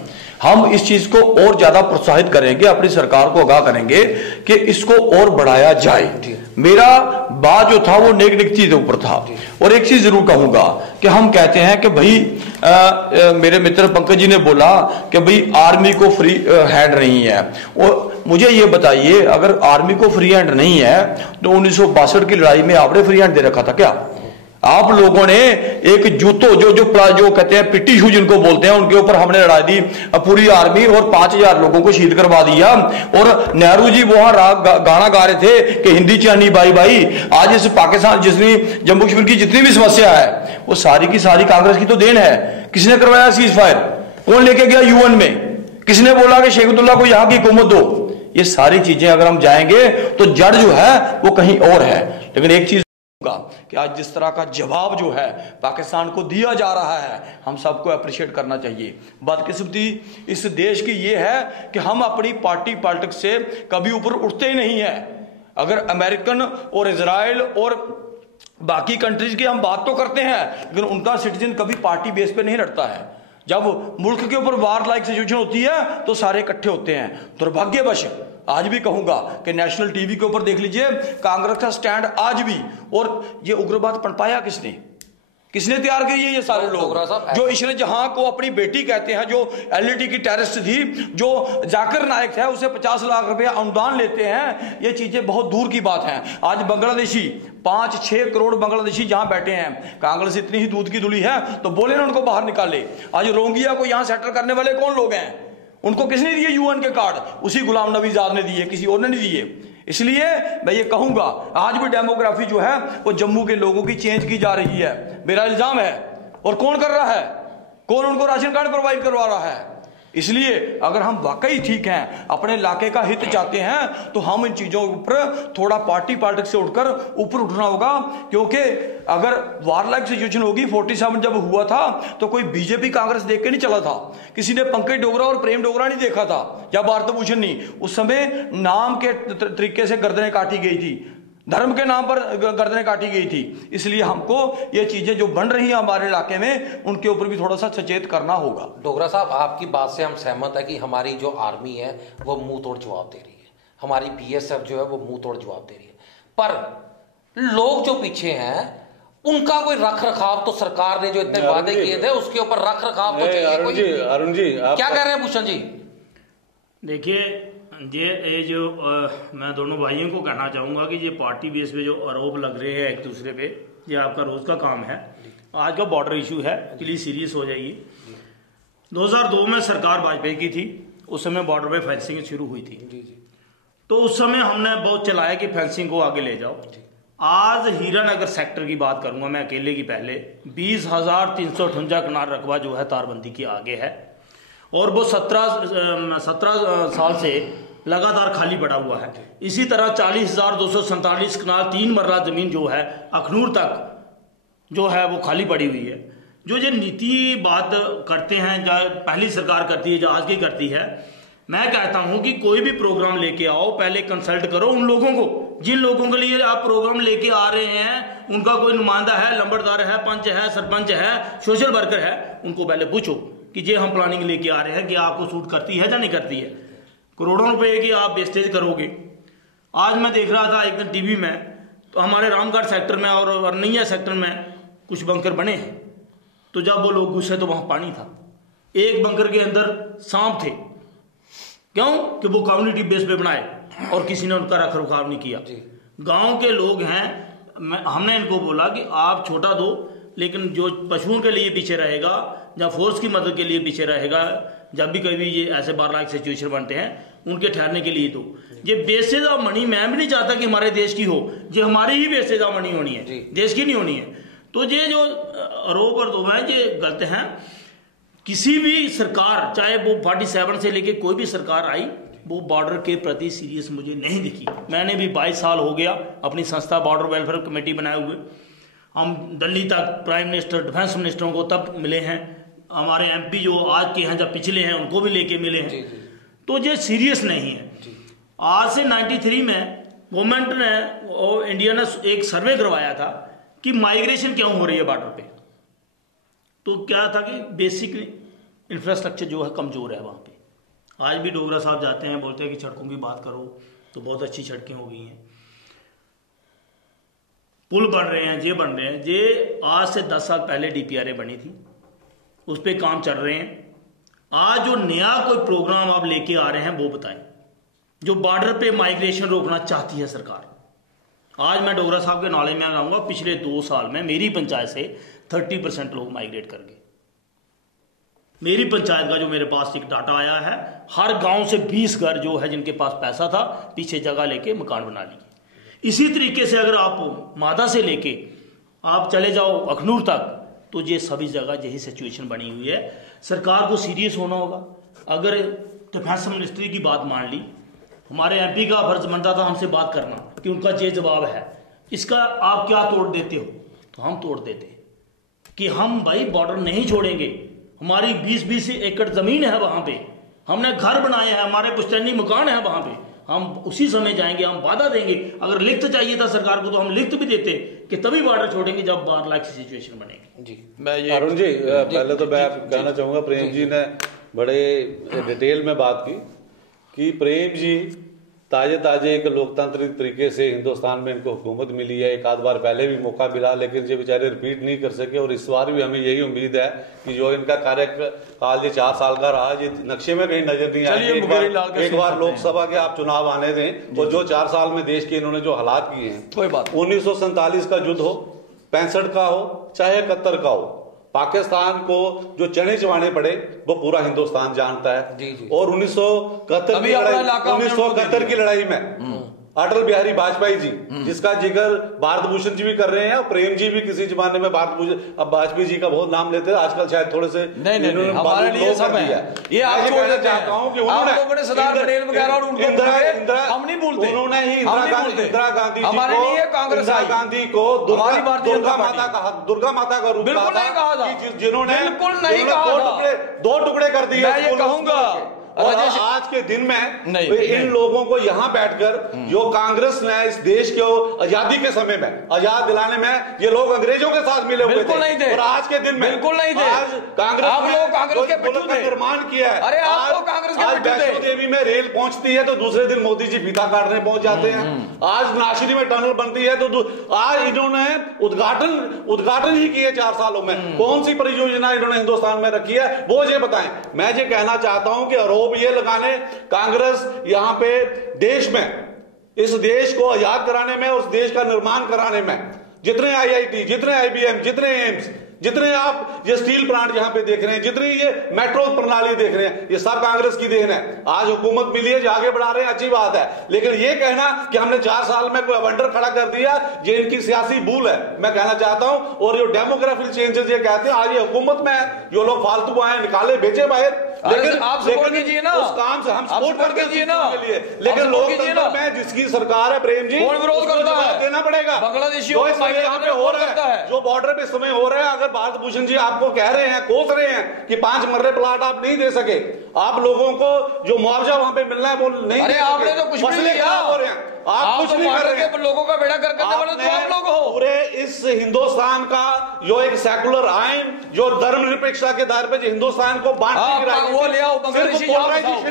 हम इस चीज को और ज्यादा प्रोत्साहित करेंगे, अपनी सरकार को आगाह करेंगे कि इसको और बढ़ाया जाए। मेरा बात जो था वो नेक निकती के ऊपर था। और एक चीज जरूर कहूंगा कि हम कहते हैं कि भाई मेरे मित्र पंकज जी ने बोला कि भाई आर्मी को फ्री हैंड नहीं है। और मुझे ये बताइए, अगर आर्मी को फ्री हैंड नहीं है तो 1962 की लड़ाई में आपने फ्री हैंड दे रखा था क्या? आप लोगों ने एक जूतो जो कहते हैं पिट्टी शू जिनको बोलते हैं, उनके ऊपर हमने लड़ा दी पूरी आर्मी और 5000 लोगों को शहीद करवा दिया। और नेहरू जी वहां गाना गा रहे थे कि हिंदी चानी बाई बाई। आज इस पाकिस्तान जितनी जम्मू कश्मीर की जितनी भी समस्या है वो सारी की सारी कांग्रेस की तो देन है। किसने करवाया सीज फायर? कौन लेके गया यूएन में? किसने बोला कि शेख अब्दुल्ला को यहां की हुकूमत दो? ये सारी चीजें अगर हम जाएंगे तो जड़ जो है वो कहीं और है। लेकिन एक चीज कि आज जिस तरह का जवाब जो है पाकिस्तान को दिया जा रहा है, हम सबको अप्रिशिएट करना चाहिए। बदकिस्मती इस देश की ये है कि हम अपनी पार्टी पॉलिटिक्स से कभी ऊपर उठते ही नहीं है। अगर अमेरिकन और इजराइल और बाकी कंट्रीज की हम बात तो करते हैं, लेकिन उनका सिटीजन कभी पार्टी बेस पे नहीं लड़ता है। जब मुल्क के ऊपर वार लाइक सिचुएशन होती है तो सारे इकट्ठे होते हैं। दुर्भाग्यवश आज भी कहूंगा कि नेशनल टीवी के ऊपर देख लीजिए, कांग्रेस का स्टैंड आज भी। और ये उग्रवाद पनपाया किसने तैयार की है? ये सारे लोग जो इशरत जहां को अपनी बेटी कहते हैं, जो एलईडी की टेररिस्ट थी, जो जाकिर नायक है, उसे 50 लाख रुपया अनुदान लेते हैं। ये चीजें बहुत दूर की बात है। आज बांग्लादेशी 5-6 करोड़ बांग्लादेशी जहां बैठे हैं, कांग्रेस इतनी ही दूध की दुली है तो बोले ना उनको बाहर निकाले। आज रोहिंग्या को यहां सेटल करने वाले कौन लोग हैं? उनको किसने दिए यूएन के कार्ड? उसी गुलाम नबी आजाद ने दिए, किसी और ने नहीं दिए। इसलिए मैं ये कहूंगा, आज भी डेमोग्राफी जो है वो जम्मू के लोगों की चेंज की जा रही है, मेरा इल्जाम है। और कौन कर रहा है? कौन उनको राशन कार्ड प्रोवाइड करवा रहा है? इसलिए अगर हम वाकई ठीक हैं, अपने इलाके का हित चाहते हैं, तो हम इन चीजों के ऊपर थोड़ा पार्टी पॉलिटिक्स से उठकर ऊपर उठना होगा। क्योंकि अगर वार लाइक सिचुएशन होगी, 47 जब हुआ था तो कोई बीजेपी कांग्रेस देख के नहीं चला था। किसी ने पंकज डोगरा और प्रेम डोगरा नहीं देखा था, या भारत भूषण नहीं। उस समय नाम के तरीके से गर्दनें काटी गई थी, धर्म के नाम पर गर्दनें काटी गई थी। इसलिए हमको ये चीजें जो बन रही हैं हमारे इलाके में, उनके ऊपर भी थोड़ा सा सचेत करना होगा। डोगरा साहब, आपकी बात से हम सहमत है कि हमारी जो आर्मी है वो मुंह तोड़ जवाब दे रही है, हमारी बीएसएफ जो है वो मुंह तोड़ जवाब दे रही है। पर लोग जो पीछे हैं उनका कोई रख रखाव तो सरकार ने जो इतने वादे किए थे उसके ऊपर रख रखाव तो चाहिए। अरुण जी क्या कह रहे हैं भूषण जी? देखिए, ये जो मैं दोनों भाइयों को कहना चाहूँगा कि ये पार्टी बेस पे जो आरोप लग रहे हैं एक दूसरे पे, ये आपका रोज का काम है। आज का बॉर्डर इशू है, प्लीज सीरियस हो जाइए। 2002 में सरकार वाजपेयी की थी, उस समय बॉर्डर पे फेंसिंग शुरू हुई थी। तो उस समय हमने बहुत चलाया कि फेंसिंग को आगे ले जाओ। आज हीरानगर सेक्टर की बात करूंगा मैं अकेले की, पहले 20,358 कनाल रकबा जो है तारबंदी के आगे है, और वो 17 साल से लगातार खाली पड़ा हुआ है। इसी तरह 40,247 कनाल 3 मरला जमीन जो है अखनूर तक जो है वो खाली पड़ी हुई है। जो ये नीति बात करते हैं, पहली सरकार करती है, जो आज की करती है, मैं कहता हूं कि कोई भी प्रोग्राम लेके आओ, पहले कंसल्ट करो उन लोगों को, जिन लोगों के लिए आप प्रोग्राम लेके आ रहे हैं। उनका कोई नुमाइंदा है, लंबरदार है, पंच है, सरपंच है, सोशल वर्कर है, उनको पहले पूछो कि ये हम प्लानिंग लेके आ रहे हैं कि आपको सूट करती है या नहीं करती है। करोड़ों रुपए की आप वेस्टेज करोगे। आज मैं देख रहा था एक दिन टीवी में, तो हमारे रामगढ़ सेक्टर में और अरनिया सेक्टर में कुछ बंकर बने हैं, तो जब वो लोग घुसे तो वहां पानी था। एक बंकर के अंदर सांप थे। क्यों? कि वो कम्युनिटी बेस पे बनाए और किसी ने उनका रख रखाव नहीं किया। गांव के लोग हैं, हमने इनको बोला कि आप छोटा दो, लेकिन जो पशुओं के लिए पीछे रहेगा या फोर्स की मदद के लिए पीछे रहेगा, जब भी कभी ये ऐसे बार लाख सिचुएशन बनते हैं, उनके ठहरने के लिए। तो ये बेसेज ऑफ मनी मैं भी नहीं चाहता कि हमारे देश की हो, ये हमारी ही बेसेज ऑफ मनी होनी है, देश की नहीं होनी है। तो ये जो आरोप और तो ये गलत हैं। किसी भी सरकार, चाहे वो 47 से लेके कोई भी सरकार आई, वो बॉर्डर के प्रति सीरियस मुझे नहीं दिखी। मैंने भी 22 साल हो गया अपनी संस्था बॉर्डर वेलफेयर कमेटी बनाए हुए। हम दिल्ली तक प्राइम मिनिस्टर, डिफेंस मिनिस्टरों को तब मिले हैं, हमारे एमपी जो आज के हैं, जब पिछले हैं, उनको भी लेके मिले हैं। तो ये सीरियस नहीं है। आज से 93 में गवर्नमेंट ने और इंडिया ने एक सर्वे करवाया था कि माइग्रेशन क्यों हो रही है बॉर्डर पे। तो क्या था कि बेसिक इंफ्रास्ट्रक्चर जो है कमजोर है वहां पे। आज भी डोगरा साहब जाते हैं, बोलते हैं कि सड़कों की बात करो तो बहुत अच्छी सड़कें हो गई हैं, पुल बन रहे हैं, ये बन रहे हैं। ये आज से 10 साल पहले डीपीआरए बनी थी, उस पर काम चल रहे हैं। आज जो नया कोई प्रोग्राम आप लेके आ रहे हैं वो बताएं, जो बॉर्डर पे माइग्रेशन रोकना चाहती है सरकार। आज मैं डोगरा साहब के नॉलेज में आऊंगा, पिछले 2 साल में मेरी पंचायत से 30% लोग माइग्रेट कर गए। मेरी पंचायत का जो मेरे पास एक डाटा आया है, हर गांव से 20 घर जो है जिनके पास पैसा था, पीछे जगह लेके मकान बना लिए। इसी तरीके से अगर आप मादा से लेके आप चले जाओ अखनूर तक, तो ये सभी जगह यही सिचुएशन बनी हुई है। सरकार को सीरियस होना होगा। अगर डिफेंस मिनिस्ट्री की बात मान ली, हमारे एमपी का फर्ज बनता था हमसे बात करना कि उनका ये जवाब है, इसका आप क्या तोड़ देते हो? तो हम तोड़ देते कि हम भाई बॉर्डर नहीं छोड़ेंगे। हमारी 20-20 एकड़ जमीन है वहां पे, हमने घर बनाए हैं, हमारे पुश्तैनी मकान है वहां पे, हम उसी समय जाएंगे, हम वादा देंगे। अगर लिखत चाहिए था सरकार को तो हम लिखत भी देते कि तभी बॉर्डर छोड़ेंगे जब बाहर लाइक सिचुएशन बनेगी। जी मैं ये अरुण जी पहले तो मैं कहना चाहूंगा, प्रेम जी ने बड़े डिटेल में बात की कि प्रेम जी ताजे एक लोकतांत्रिक तरीके से हिंदुस्तान में इनको हुकूमत मिली है। एक आध बार पहले भी मौका मिला, लेकिन ये बेचारे रिपीट नहीं कर सके। और इस बार भी हमें यही उम्मीद है कि जो इनका कार्यकाल ये 4 साल का रहा, ये नक्शे में कहीं नजर नहीं आएगी। एक बार लोकसभा के आप चुनाव आने दें, और जो 4 साल में देश के इन्होंने जो हालात किए हैं, कोई बात 1947 का युद्ध हो, 65 का हो, चाहे 71 का हो, पाकिस्तान को जो चने चबाने पड़े वो पूरा हिंदुस्तान जानता है। और 1971 की लड़ाई में अटल बिहारी वाजपेयी जी, जिसका जिक्र भारत भूषण जी भी कर रहे हैं, और प्रेम जी भी किसी जमाने में भारत भूषण, अब वाजपेयी जी का बहुत नाम लेते हैं आजकल, शायद थोड़े से नहीं हमारे लिए सब है। ये आप कहना चाहता हूं कि उन्होंने सरदार पटेल वगैरह और उनको हम नहीं भूलते, उन्होंने ही इंदिरा गांधी हमारे लिए कांग्रेस इंदिरा गांधी को दुर्गा माता का रूप बिल्कुल नहीं कहा था, जिन्होंने बिल्कुल नहीं कहा, 2 टुकड़े कर दिए। मैं ये कहूंगा और आज के दिन में इन लोगों को यहां बैठकर, जो कांग्रेस ने इस देश को आजादी के समय में आजाद दिलाने में ये लोग अंग्रेजों के साथ मिले हुए थे, और आज के दिन में बिल्कुल नहीं थे। आज कांग्रेस आप लोग कांग्रेस के पिट्ठू थे, निर्माण किया है। अरे आप लोग कांग्रेस के पिट्ठू थे। वैष्णो देवी में रेल पहुंचती है तो दूसरे दिन मोदी जी फीता काटने पहुंच जाते हैं। आज नाशिरी में टनल बनती है तो आज इन्होंने उद्घाटन ही किए 4 सालों में। कौन सी परियोजना इन्होंने हिंदुस्तान में रखी है वो ये बताएं। मैं ये कहना चाहता हूं कि आरोप ये लगाने कांग्रेस यहां पे देश में, इस देश को आजाद कराने में, उस देश का निर्माण कराने में जितने IIT, जितने IBM, जितने एम्स, जितने आप ये स्टील प्लांट यहां पे देख रहे हैं, जितनी ये मेट्रो प्रणाली देख रहे हैं, ये सब कांग्रेस की देन है। आज हुकूमत मिली है जो आगे बढ़ा रहे हैं, अच्छी बात है, लेकिन ये कहना कि हमने 4 साल में कोई अवंडर खड़ा कर दिया, ये इनकी सियासी भूल है, मैं कहना चाहता हूं। और जो डेमोग्राफिक चेंजेस ये कहते हैं, आज ये हुकूमत में है, जो लोग फालतू आए निकाले भेजे बाहर, लेकिन आप सपोर्ट कीजिए ना, उस काम से हम सपोर्ट करते हैं ना के लिए, लेकिन लोकतंत्र में जिसकी सरकार है प्रेम जी, कौन विरोध करता है? देना पड़ेगा। बांग्लादेशियों जो यहाँ पे हो रहा है, जो बॉर्डर पे समय हो रहा है, अगर भारत भूषण जी आपको कह रहे हैं, कोस रहे हैं कि 5 मर्रे प्लाट आप नहीं दे सके, आप लोगों को जो मुआवजा वहां पे मिलना है वो नहीं, अरे आपने तो कुछ भी नहीं हो रहे हैं, आप कुछ नहीं कर रहे हैं, लोगों का बेड़ा कर करने वाले तो आप लोग हो। पूरे इस हिंदुस्तान का जो एक सेकुलर आइन, जो धर्मनिरपेक्षता के आधार पर हिंदुस्तान को बांटने वो ले आओ, बांग्लादेशी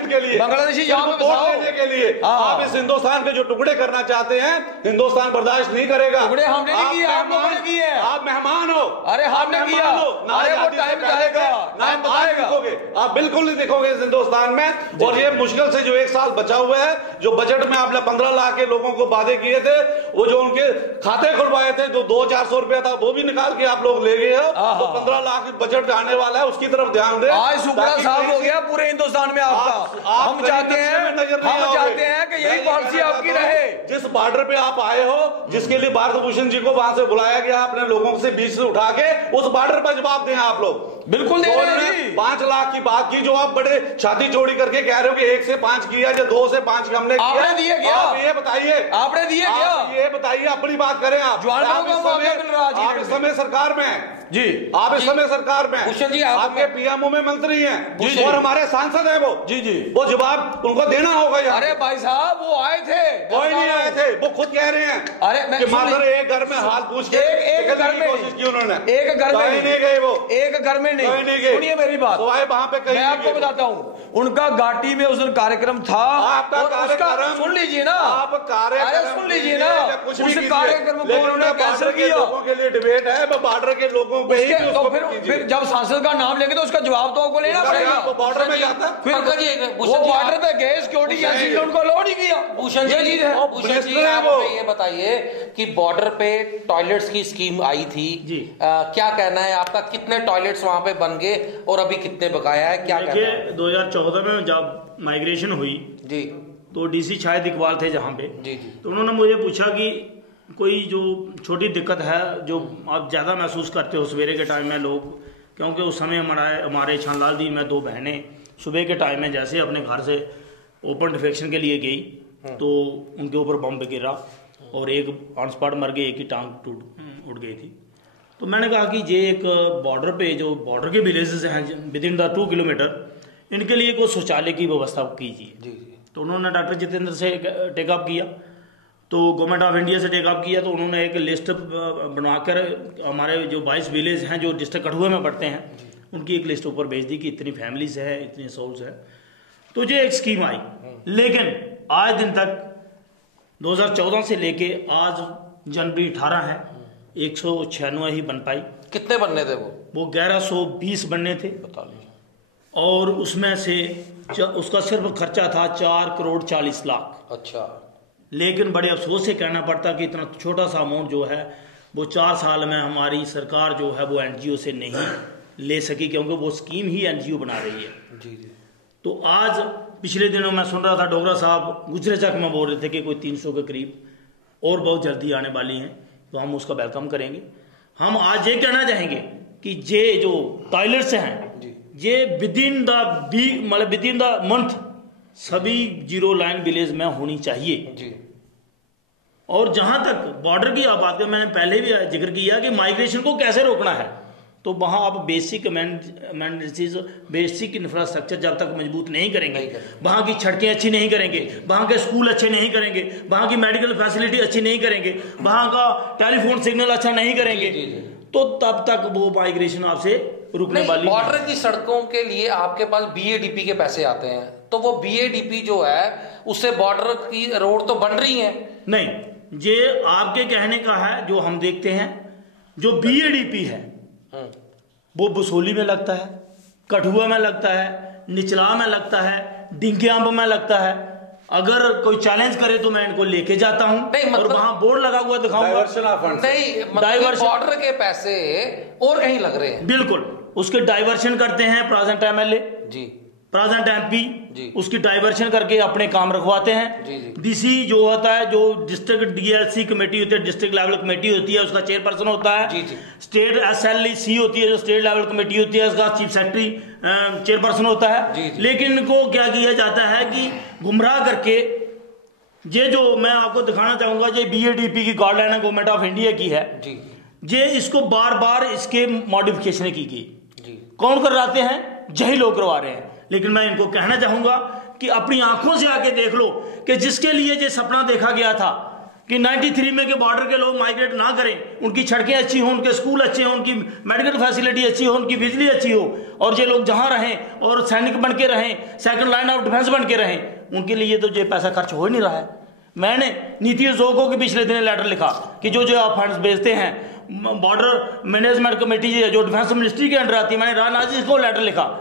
के लिए, बांग्लादेशी के लिए आप इस हिंदुस्तान के जो टुकड़े करना चाहते हैं, हिंदुस्तान बर्दाश्त नहीं करेगा। टुकड़े हमने नहीं किए, आप लोगों ने किए। आप मेहमान हो। अरे हमने किया, अरे वो टाइम जाएगा, टाइम दिखोगे, आप बिल्कुल नहीं दिखोगे इस हिंदुस्तान में। और ये मुश्किल से जो 1 साल बचा हुआ है, जो बजट में आपने 15 लाख के लोगों को वादे किए थे, वो जो उनके खाते खुलवाए थे, जो 2 200-400 रुपया था वो भी निकाल के आप लोग ले गए हो, तो 15 लाख बजट आने वाला है, उसकी तरफ ध्यान दें। आज सुपड़ा साफ हो गया पूरे हिंदुस्तान में आपका। हम चाहते हैं कि यही पॉलिसी आपकी रहे। जिस बॉर्डर पे आप आए हो, जिसके लिए भारत भूषण जी को वहां से बुलाया गया अपने लोगों से बीच से उठा के, उस बॉर्डर पर जवाब दें आप लोग। बिल्कुल दे रहे हैं। 5 लाख की बात की, जो आप बड़े छाती चौड़ी करके कह रहे हो कि 1 से 5 किया या 2 से 5 हमने किया, आपने दिए क्या? आप ये बताइए, आपने दिए क्या? ये बताइए, अपनी बात करें आप। आप इस समय सरकार में हैं जी, आप इस समय सरकार में भूषण जी, आपके पीएमओ में मंत्री हैं और हमारे सांसद हैं वो जी, वो जवाब उनको देना होगा यार। अरे भाई साहब वो आए थे, कोई नहीं आए थे, वो खुद कह रहे हैं। अरे कि मात्र एक घर में हाल पूछ के एक घर में कोशिश की उन्होंने, एक घर में नहीं गए, वो एक घर में नहीं गए। सुनिए मेरी बात, तो वहां पे मैं आपको बताता हूँ, उनका घाटी में उस दिन कार्यक्रम था। आपका कार्यक्रम सुन लीजिए ना, आप कार्यक्रम सुन लीजिए ना, कुछ उस कार्यक्रम को उन्होंने कैंसिल किया। लोगों के लिए डिबेट है, बॉर्डर के लोगों पे ही तो फिर जब सांसद का नाम लेंगे तो उसका जवाब तो आपको लेना पड़ेगा। बॉर्डर में जाता फिर वो बॉर्डर पे गए, सिक्योरिटी एजेंसी ने उनको अलाउ नहीं किया। भूषण जी, भूषण जी आप ये बताइए कि बॉर्डर पे टॉयलेट्स की स्कीम आई थी जी, क्या कहना है आपका? कितने टॉयलेट्स वहां पे बन गए और अभी कितने बकाया है, क्या कहना है? 2014 में जब माइग्रेशन हुई जी, तो डीसी शायद इकबाल थे जहाँ पे जी, तो उन्होंने मुझे पूछा कि कोई जो छोटी दिक्कत है जो आप ज़्यादा महसूस करते हो सवेरे के टाइम में लोग, क्योंकि उस समय हमारे छानलाल दी में 2 बहनें सुबह के टाइम में जैसे अपने घर से ओपन डिफेक्शन के लिए गई तो उनके ऊपर बम गिरा और एक ऑन स्पॉट मर गई, एक ही टांग उड़ गई थी। तो मैंने कहा कि ये एक बॉर्डर पे जो बॉर्डर के विलेजेस हैं विद इन द 2 किलोमीटर, इनके लिए कोई शौचालय की व्यवस्था कीजिए। तो उन्होंने डॉक्टर जितेंद्र से टेकअप किया, तो गवर्नमेंट ऑफ इंडिया से टेकअप किया, तो उन्होंने एक लिस्ट बनाकर हमारे जो 22 विलेज हैं जो डिस्ट्रिक्ट कठुआ में पड़ते हैं उनकी एक लिस्ट ऊपर भेज दी कि इतनी फैमिलीज है, इतने सोल्स है। तो ये एक स्कीम आई, लेकिन आज दिन तक 2014 से लेके आज जनवरी 18 है, 196 ही बन पाई। कितने बनने थे वो 1120 बनने थे, और उसमें से उसका सिर्फ खर्चा था 4 करोड़ 40 लाख। अच्छा, लेकिन बड़े अफसोस से कहना पड़ता कि इतना छोटा सा अमाउंट जो है वो 4 साल में हमारी सरकार जो है वो एनजीओ से नहीं ले सकी, क्योंकि वो स्कीम ही एनजीओ बना रही है जी। तो आज पिछले दिनों मैं सुन रहा था डोगरा साहब गुजरे चक में बोल रहे थे कि कोई 300 के करीब और बहुत जल्दी आने वाली हैं, तो हम उसका वेलकम करेंगे। हम आज ये कहना चाहेंगे कि ये जो टॉयलेट्स हैं ये विद इन द मंथ सभी 0 लाइन विलेज में होनी चाहिए जी। और जहां तक बॉर्डर की आप बात, मैंने पहले भी जिक्र किया कि माइग्रेशन को कैसे रोकना है, तो वहां आप बेसिक बेसिक इंफ्रास्ट्रक्चर जब तक मजबूत नहीं करेंगे, वहां की सड़कें अच्छी नहीं करेंगे, वहां के स्कूल अच्छे नहीं करेंगे, वहां की मेडिकल फैसिलिटी अच्छी नहीं करेंगे, वहां का टेलीफोन सिग्नल अच्छा नहीं करेंगे, तो तब तक वो माइग्रेशन आपसे रुकने वाली। बॉर्डर की सड़कों के लिए आपके पास बीएडीपी के पैसे आते हैं, तो वो बीएडीपी जो है उससे बॉर्डर की रोड तो बन रही है नहीं, ये आपके कहने का है। जो हम देखते हैं जो बीएडीपी है वो बसोली में लगता है, कठुआ में लगता है, निचला में लगता है, डिंगियांब में लगता है। अगर कोई चैलेंज करे तो मैं इनको लेके जाता हूं और वहां बोर्ड लगा हुआ दिखाऊंगा। डाइवर्शन बॉर्डर के पैसे और कहीं लग रहे हैं, बिल्कुल उसके डाइवर्शन करते हैं प्रेजेंट एमएलए जी, प्रेजेंट एमपी उसकी डाइवर्शन करके अपने काम रखवाते हैं। डीसी जो होता है, जो डिस्ट्रिक्ट डीएलसी कमेटी होती है, डिस्ट्रिक्ट लेवल कमेटी होती है, उसका चेयरपर्सन होता है। स्टेट एसएलसी होती है, जो स्टेट लेवल कमेटी होती है, उसका चीफ सेक्रेटरी चेयरपर्सन होता है। लेकिन इनको क्या किया जाता है कि गुमराह करके, ये जो मैं आपको दिखाना चाहूंगा, ये बीएडीपी की गाइडलाइन है गवर्नमेंट ऑफ इंडिया की है, ये इसको बार बार इसके मॉडिफिकेशन की गई। कौन करवाते हैं? यही लोग करवा रहे हैं। लेकिन मैं इनको कहना चाहूंगा कि अपनी आंखों से आके देख लो कि जिसके लिए ये सपना देखा गया था कि 93 में के बॉर्डर के लोग माइग्रेट ना करें, उनकी सड़कें अच्छी हो, उनके स्कूल अच्छे हो, उनकी मेडिकल फैसिलिटी अच्छी हो, उनकी बिजली अच्छी हो, और ये लोग जहां रहें और सैनिक बन के रहें, सेकंड लाइन ऑफ डिफेंस बन के रहें, उनके लिए तो ये पैसा खर्च हो ही नहीं रहा है। मैंने नीति आयोग को के पिछले दिन लेटर लिखा कि जो जो आप फंड्स भेजते हैं, बॉर्डर मैनेजमेंट कमेटी जो डिफेंस मिनिस्ट्री के अंडर आती है, मैंने राजनाथ जी को लेटर लिखा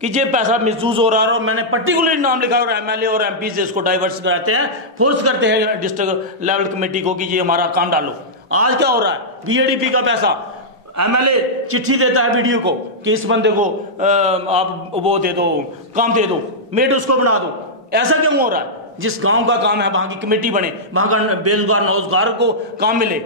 कि ये पैसा मिसयूज हो रहा है, और मैंने पर्टिकुलरली नाम लिखा और एमएलए और एमपी से इसको डाइवर्स कराते हैं, फोर्स करते हैं डिस्ट्रिक्ट लेवल कमेटी को कि ये हमारा काम डालो। आज क्या हो रहा है, बीएडीपी का पैसा एमएलए चिट्ठी देता है बीडीओ को कि इस बंदे को आप वो दे दो, काम दे दो, मेड उसको बना दो। ऐसा क्यों हो रहा है? जिस गांव का काम है वहां की कमेटी बने, वहां का बेरोजगार नौजगार को काम मिले,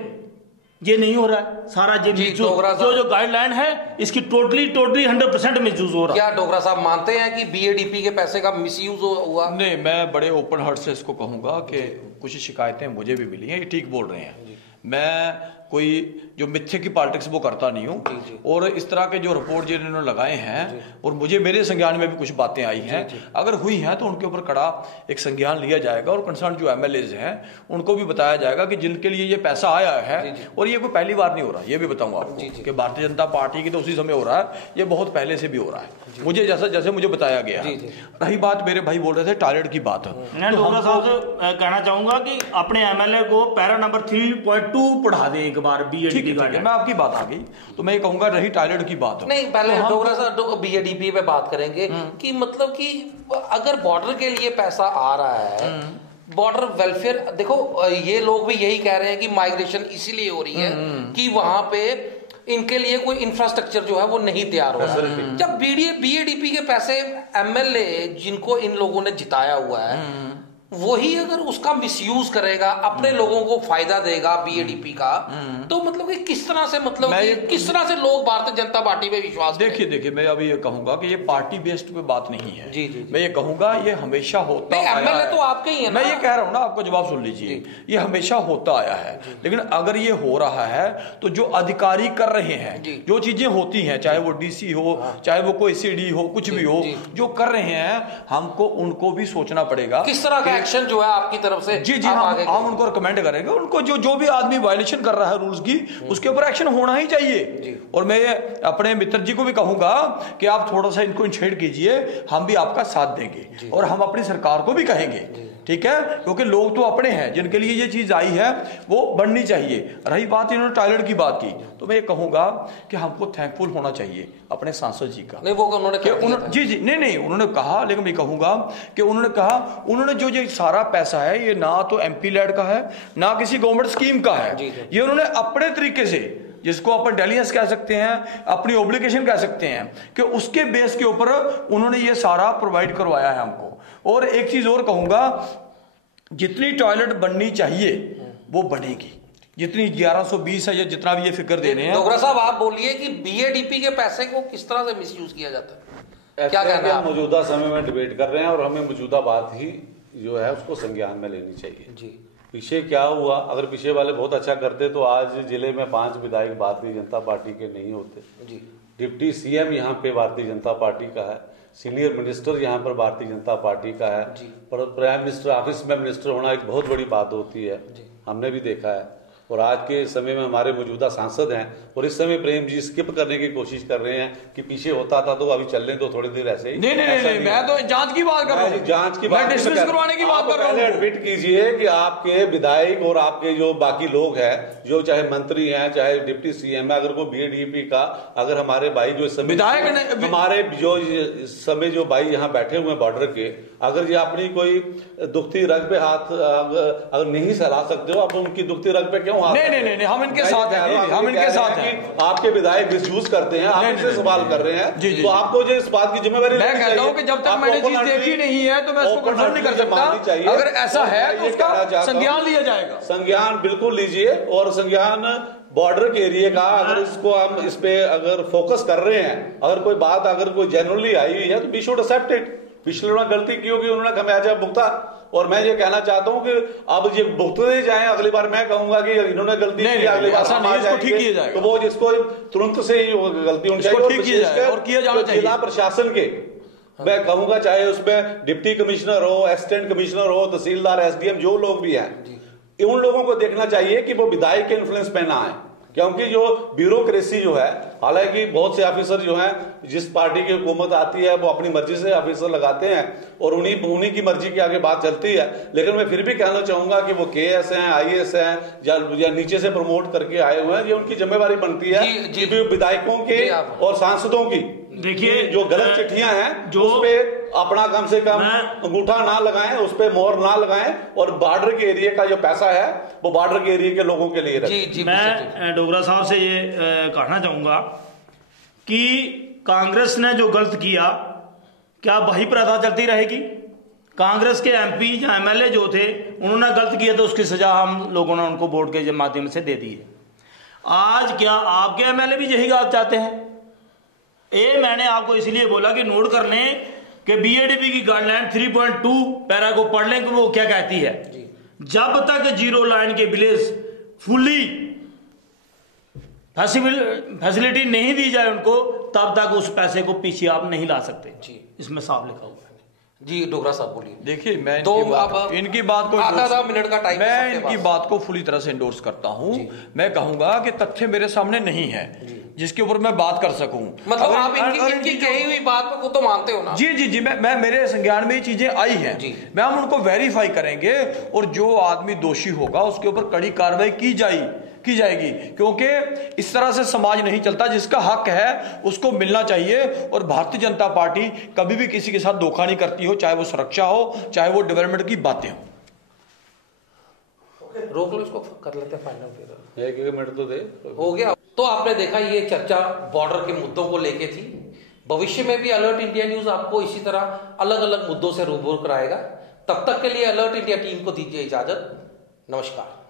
ये नहीं हो रहा है। सारा जो गाइडलाइन है इसकी टोटली 100% मिसयूज हो रहा है। क्या डोगरा साहब मानते हैं कि बीएडीपी के पैसे का मिसयूज हुआ? नहीं, मैं बड़े ओपन हार्ट से इसको कहूंगा कि कुछ शिकायतें मुझे भी मिली हैं, ये ठीक बोल रहे हैं। मैं कोई जो मिथ्या की पॉलिटिक्स वो करता नहीं हूँ, और इस तरह के जो रिपोर्ट जिन्होंने लगाए हैं और मुझे मेरे संज्ञान में भी कुछ बातें आई हैं, अगर हुई हैं तो उनके ऊपर कड़ा एक संज्ञान लिया जाएगा, और कंसर्न जो एमएलएज हैं उनको भी बताया जाएगा कि जिनके लिए ये पैसा आया है, और ये कोई पहली बार नहीं हो रहा, ये भी बताऊंगा आपको कि भारतीय जनता पार्टी की तो उसी समय हो रहा है, ये बहुत पहले से भी हो रहा है, मुझे जैसे मुझे बताया गया। रही बात, मेरे भाई बोल रहे थे टॉयलेट की बात, मैं डोगरा साहब से कहना चाहूंगा कि अपने एमएलए को पैरा नंबर 3.2 पढ़ा दें एक बार बीएडीपी। मैं आपकी बात आ गई तो मैं ये कहूंगा रही टॉयलेट की बात नहीं, पहले डोगरा साहब बीएडीपी पे बात करेंगे कि मतलब कि अगर बॉर्डर के लिए पैसा आ रहा है, बॉर्डर वेलफेयर, देखो ये लोग भी यही कह रहे हैं कि माइग्रेशन इसीलिए हो रही है कि वहां पे इनके लिए कोई इंफ्रास्ट्रक्चर जो है वो नहीं तैयार हो रहा है। जब बीएडीपी के पैसे एमएलए जिनको इन लोगों ने जिताया हुआ है वही अगर उसका मिसयूज करेगा, अपने लोगों को फायदा देगा बीएडीपी का, तो मतलब कि किस तरह से, मतलब किस तरह से लोग भारतीय जनता पार्टी पे विश्वास? देखिए मैं अभी ये कहूंगा कि ये पार्टी बेस्ड पे बात नहीं है। जी। मैं ये कहूंगा ये हमेशा होता है। एमएलए तो आपके ही है ना? मैं ये कह रहा हूं ना, आपको जवाब सुन लीजिए, ये हमेशा होता आया है, लेकिन अगर ये हो रहा है तो जो अधिकारी कर रहे हैं, जो चीजें होती हैं, चाहे वो डीसी हो, चाहे वो कोई सीडी हो, कुछ भी हो, जो कर रहे हैं, हमको उनको भी सोचना पड़ेगा किस तरह का एक्शन जो है आपकी तरफ से। जी हम उनको रिकमेंड करेंगे, उनको जो भी आदमी वायलेशन कर रहा है रूल्स की, उसके ऊपर एक्शन होना ही चाहिए। और मैं अपने मित्र जी को भी कहूंगा कि आप थोड़ा सा इनको इनिशिएट कीजिए, हम भी आपका साथ देंगे, और हम अपनी सरकार को भी कहेंगे, ठीक है, क्योंकि लोग तो अपने हैं जिनके लिए ये चीज आई है, वो बढ़नी चाहिए। रही बात इन्होंने टॉयलेट की बात की, तो मैं ये कहूंगा कि हमको थैंकफुल होना चाहिए अपने सांसद जी का। नहीं, वो उन्होंने जी नहीं उन्होंने कहा, लेकिन मैं कहूंगा कि उन्होंने जो सारा पैसा है ये ना तो एमपी लेड का है, ना किसी गवर्नमेंट स्कीम का है, ये उन्होंने अपने तरीके से, जिसको अपन डेलियंस कह सकते हैं, अपनी ऑब्लिगेशन कह सकते हैं, कि उसके बेस के ऊपर उन्होंने ये सारा प्रोवाइड करवाया है हमको। और एक चीज और कहूंगा, जितनी टॉयलेट बननी चाहिए वो बनेगी, जितनी 1120 है या जितना भी ये फिक्र दे रहे हैं। डोगरा साहब आप बोलिए कि बीएडीपी के पैसे को किस तरह से मिसयूज किया जाता है, क्या कहना है? मौजूदा समय में डिबेट कर रहे हैं और हमें मौजूदा बात ही जो है उसको संज्ञान में लेनी चाहिए। जी, पीछे क्या हुआ, अगर पीछे वाले बहुत अच्छा करते तो आज जिले में 5 विधायक भारतीय जनता पार्टी के नहीं होते। जी, डिप्टी सीएम यहाँ पे भारतीय जनता पार्टी का है, सीनियर मिनिस्टर यहाँ पर भारतीय जनता पार्टी का है, पर प्राइम मिनिस्टर ऑफिस में मिनिस्टर होना एक बहुत बड़ी बात होती है, हमने भी देखा है। और आज के समय में हमारे मौजूदा सांसद हैं, और इस समय प्रेम जी स्किप करने की कोशिश कर रहे हैं कि पीछे होता था तो अभी चलने दो थोड़ी देर ऐसे ही। नहीं, मैं तो जांच की बात कर रहा हूं, जांच की बात करवाने की बात कर रहा हूं। पहले एडमिट कीजिए कि आपके विधायक और आपके जो बाकी लोग हैं, जो चाहे मंत्री हैं चाहे डिप्टी सीएम है, अगर कोई बीएडीपी का, अगर हमारे भाई जो विधायक, हमारे जो समय जो भाई यहाँ बैठे हुए हैं बॉर्डर के, अगर ये अपनी कोई दुखती रग पे हाथ अगर नहीं सला सकते हो, आप उनकी दुखती रग पे क्यों? नहीं, हम इनके साथ हैं, हम इनके साथ हैं। आपके विधायक मिसयूज करते हैं, आप इनसे सवाल कर रहे हैं, तो आपको जो इस बात की जिम्मेवारी, मैं कहता हूं कि जब तक मैंने चीज देखी नहीं है तो मैं इसको कंफर्म नहीं कर सकता। अगर ऐसा है तो उसका संज्ञान लिया जाएगा। संज्ञान बिल्कुल लीजिए, और संज्ञान बॉर्डर के एरिया का, अगर इसको हम इस पे अगर फोकस कर रहे हैं, अगर कोई बात अगर कोई जेन्युइनली आई हुई है तो वी शुड एक्सेप्ट इट। पिछले उन्होंने गलती की होगी, उन्होंने खमियाजा भुगता, और मैं ये कहना चाहता हूं कि अब ये भुगतते जाएं। अगली बार मैं कहूंगा कि इन्होंने गलती की, अगली बार ठीक किया जाएगा, तो वो जिसको तुरंत से ही गलती होनी चाहिए ठीक किया जाएगा और किया जाना चाहिए। जिला प्रशासन के मैं कहूंगा, चाहे उसमें डिप्टी कमिश्नर हो, असिस्टेंट कमिश्नर हो, तहसीलदार, एसडीएम, जो लोग भी हैं, उन लोगों को देखना चाहिए कि वो विधायक के इन्फ्लुएंस में ना आए, क्योंकि जो ब्यूरोक्रेसी जो है, हालांकि बहुत से ऑफिसर जो हैं, जिस पार्टी की हुकूमत आती है वो अपनी मर्जी से ऑफिसर लगाते हैं और उन्हीं की मर्जी के आगे बात चलती है। लेकिन मैं फिर भी कहना चाहूंगा कि वो केएस हैं, आईएएस हैं, या नीचे से प्रमोट करके आए हुए हैं, ये उनकी जिम्मेवारी बनती है विधायकों के और सांसदों की। देखिए, जो गलत चिट्ठियां हैं जो उस पे अपना कम से कम अंगूठा ना लगाएं, उस पर मोहर ना लगाएं, और बॉर्डर के एरिया का जो पैसा है वो बॉर्डर के एरिया के लोगों के लिए रखें। मैं डोगरा साहब से ये कहना चाहूंगा कि कांग्रेस ने जो गलत किया, क्या वही प्रथा चलती रहेगी? कांग्रेस के एमपी या एमएलए जो थे, उन्होंने गलत किया तो उसकी सजा हम लोगों ने उनको वोट के माध्यम से दे दी है। आज क्या आपके एमएलए भी यही बात चाहते हैं? मैंने आपको इसलिए बोला कि नोट कर लें कि बीएडीपी की गाइडलाइन 3.2 पैरा को पढ़ लें कि वो क्या कहती है। जब तक जीरो लाइन के विलेज फुली फैसिलिटी नहीं दी जाए उनको, तब तक उस पैसे को पीछे आप नहीं ला सकते जी। इसमें साफ लिखा हुआ है जी। डोगरा साहब बोलिए। देखिए, मैं इनकी बात को आधा मिनट का टाइम, मैं इनकी बात को पूरी तरह से इंडोर्स करता हूं। मैं कहूंगा कि तथ्य मेरे सामने नहीं है जिसके ऊपर मैं बात कर सकूं। मतलब आप इनकी कही हुई बात को तो मानते हो ना? जी जी जी, मैं मेरे संज्ञान में ये चीजें आई हैं, मैं हम उनको वेरीफाई करेंगे और जो आदमी दोषी होगा उसके ऊपर कड़ी कार्रवाई की जाएगी, क्योंकि इस तरह से समाज नहीं चलता। जिसका हक है उसको मिलना चाहिए, और भारतीय जनता पार्टी कभी भी किसी के साथ धोखा नहीं करती हो, चाहे वो सुरक्षा हो, चाहे वो डेवलपमेंट की बातें हो। रोक लो इसको, कर लेते हैं फाइनल। फिर एक मिनट तो दे, हो गया। तो आपने देखा, ये चर्चा बॉर्डर के मुद्दों को लेके थी। भविष्य में भी अलर्ट इंडिया न्यूज आपको इसी तरह अलग अलग मुद्दों से रूबरू कराएगा। तब तक के लिए अलर्ट इंडिया टीम को दीजिए इजाजत। नमस्कार।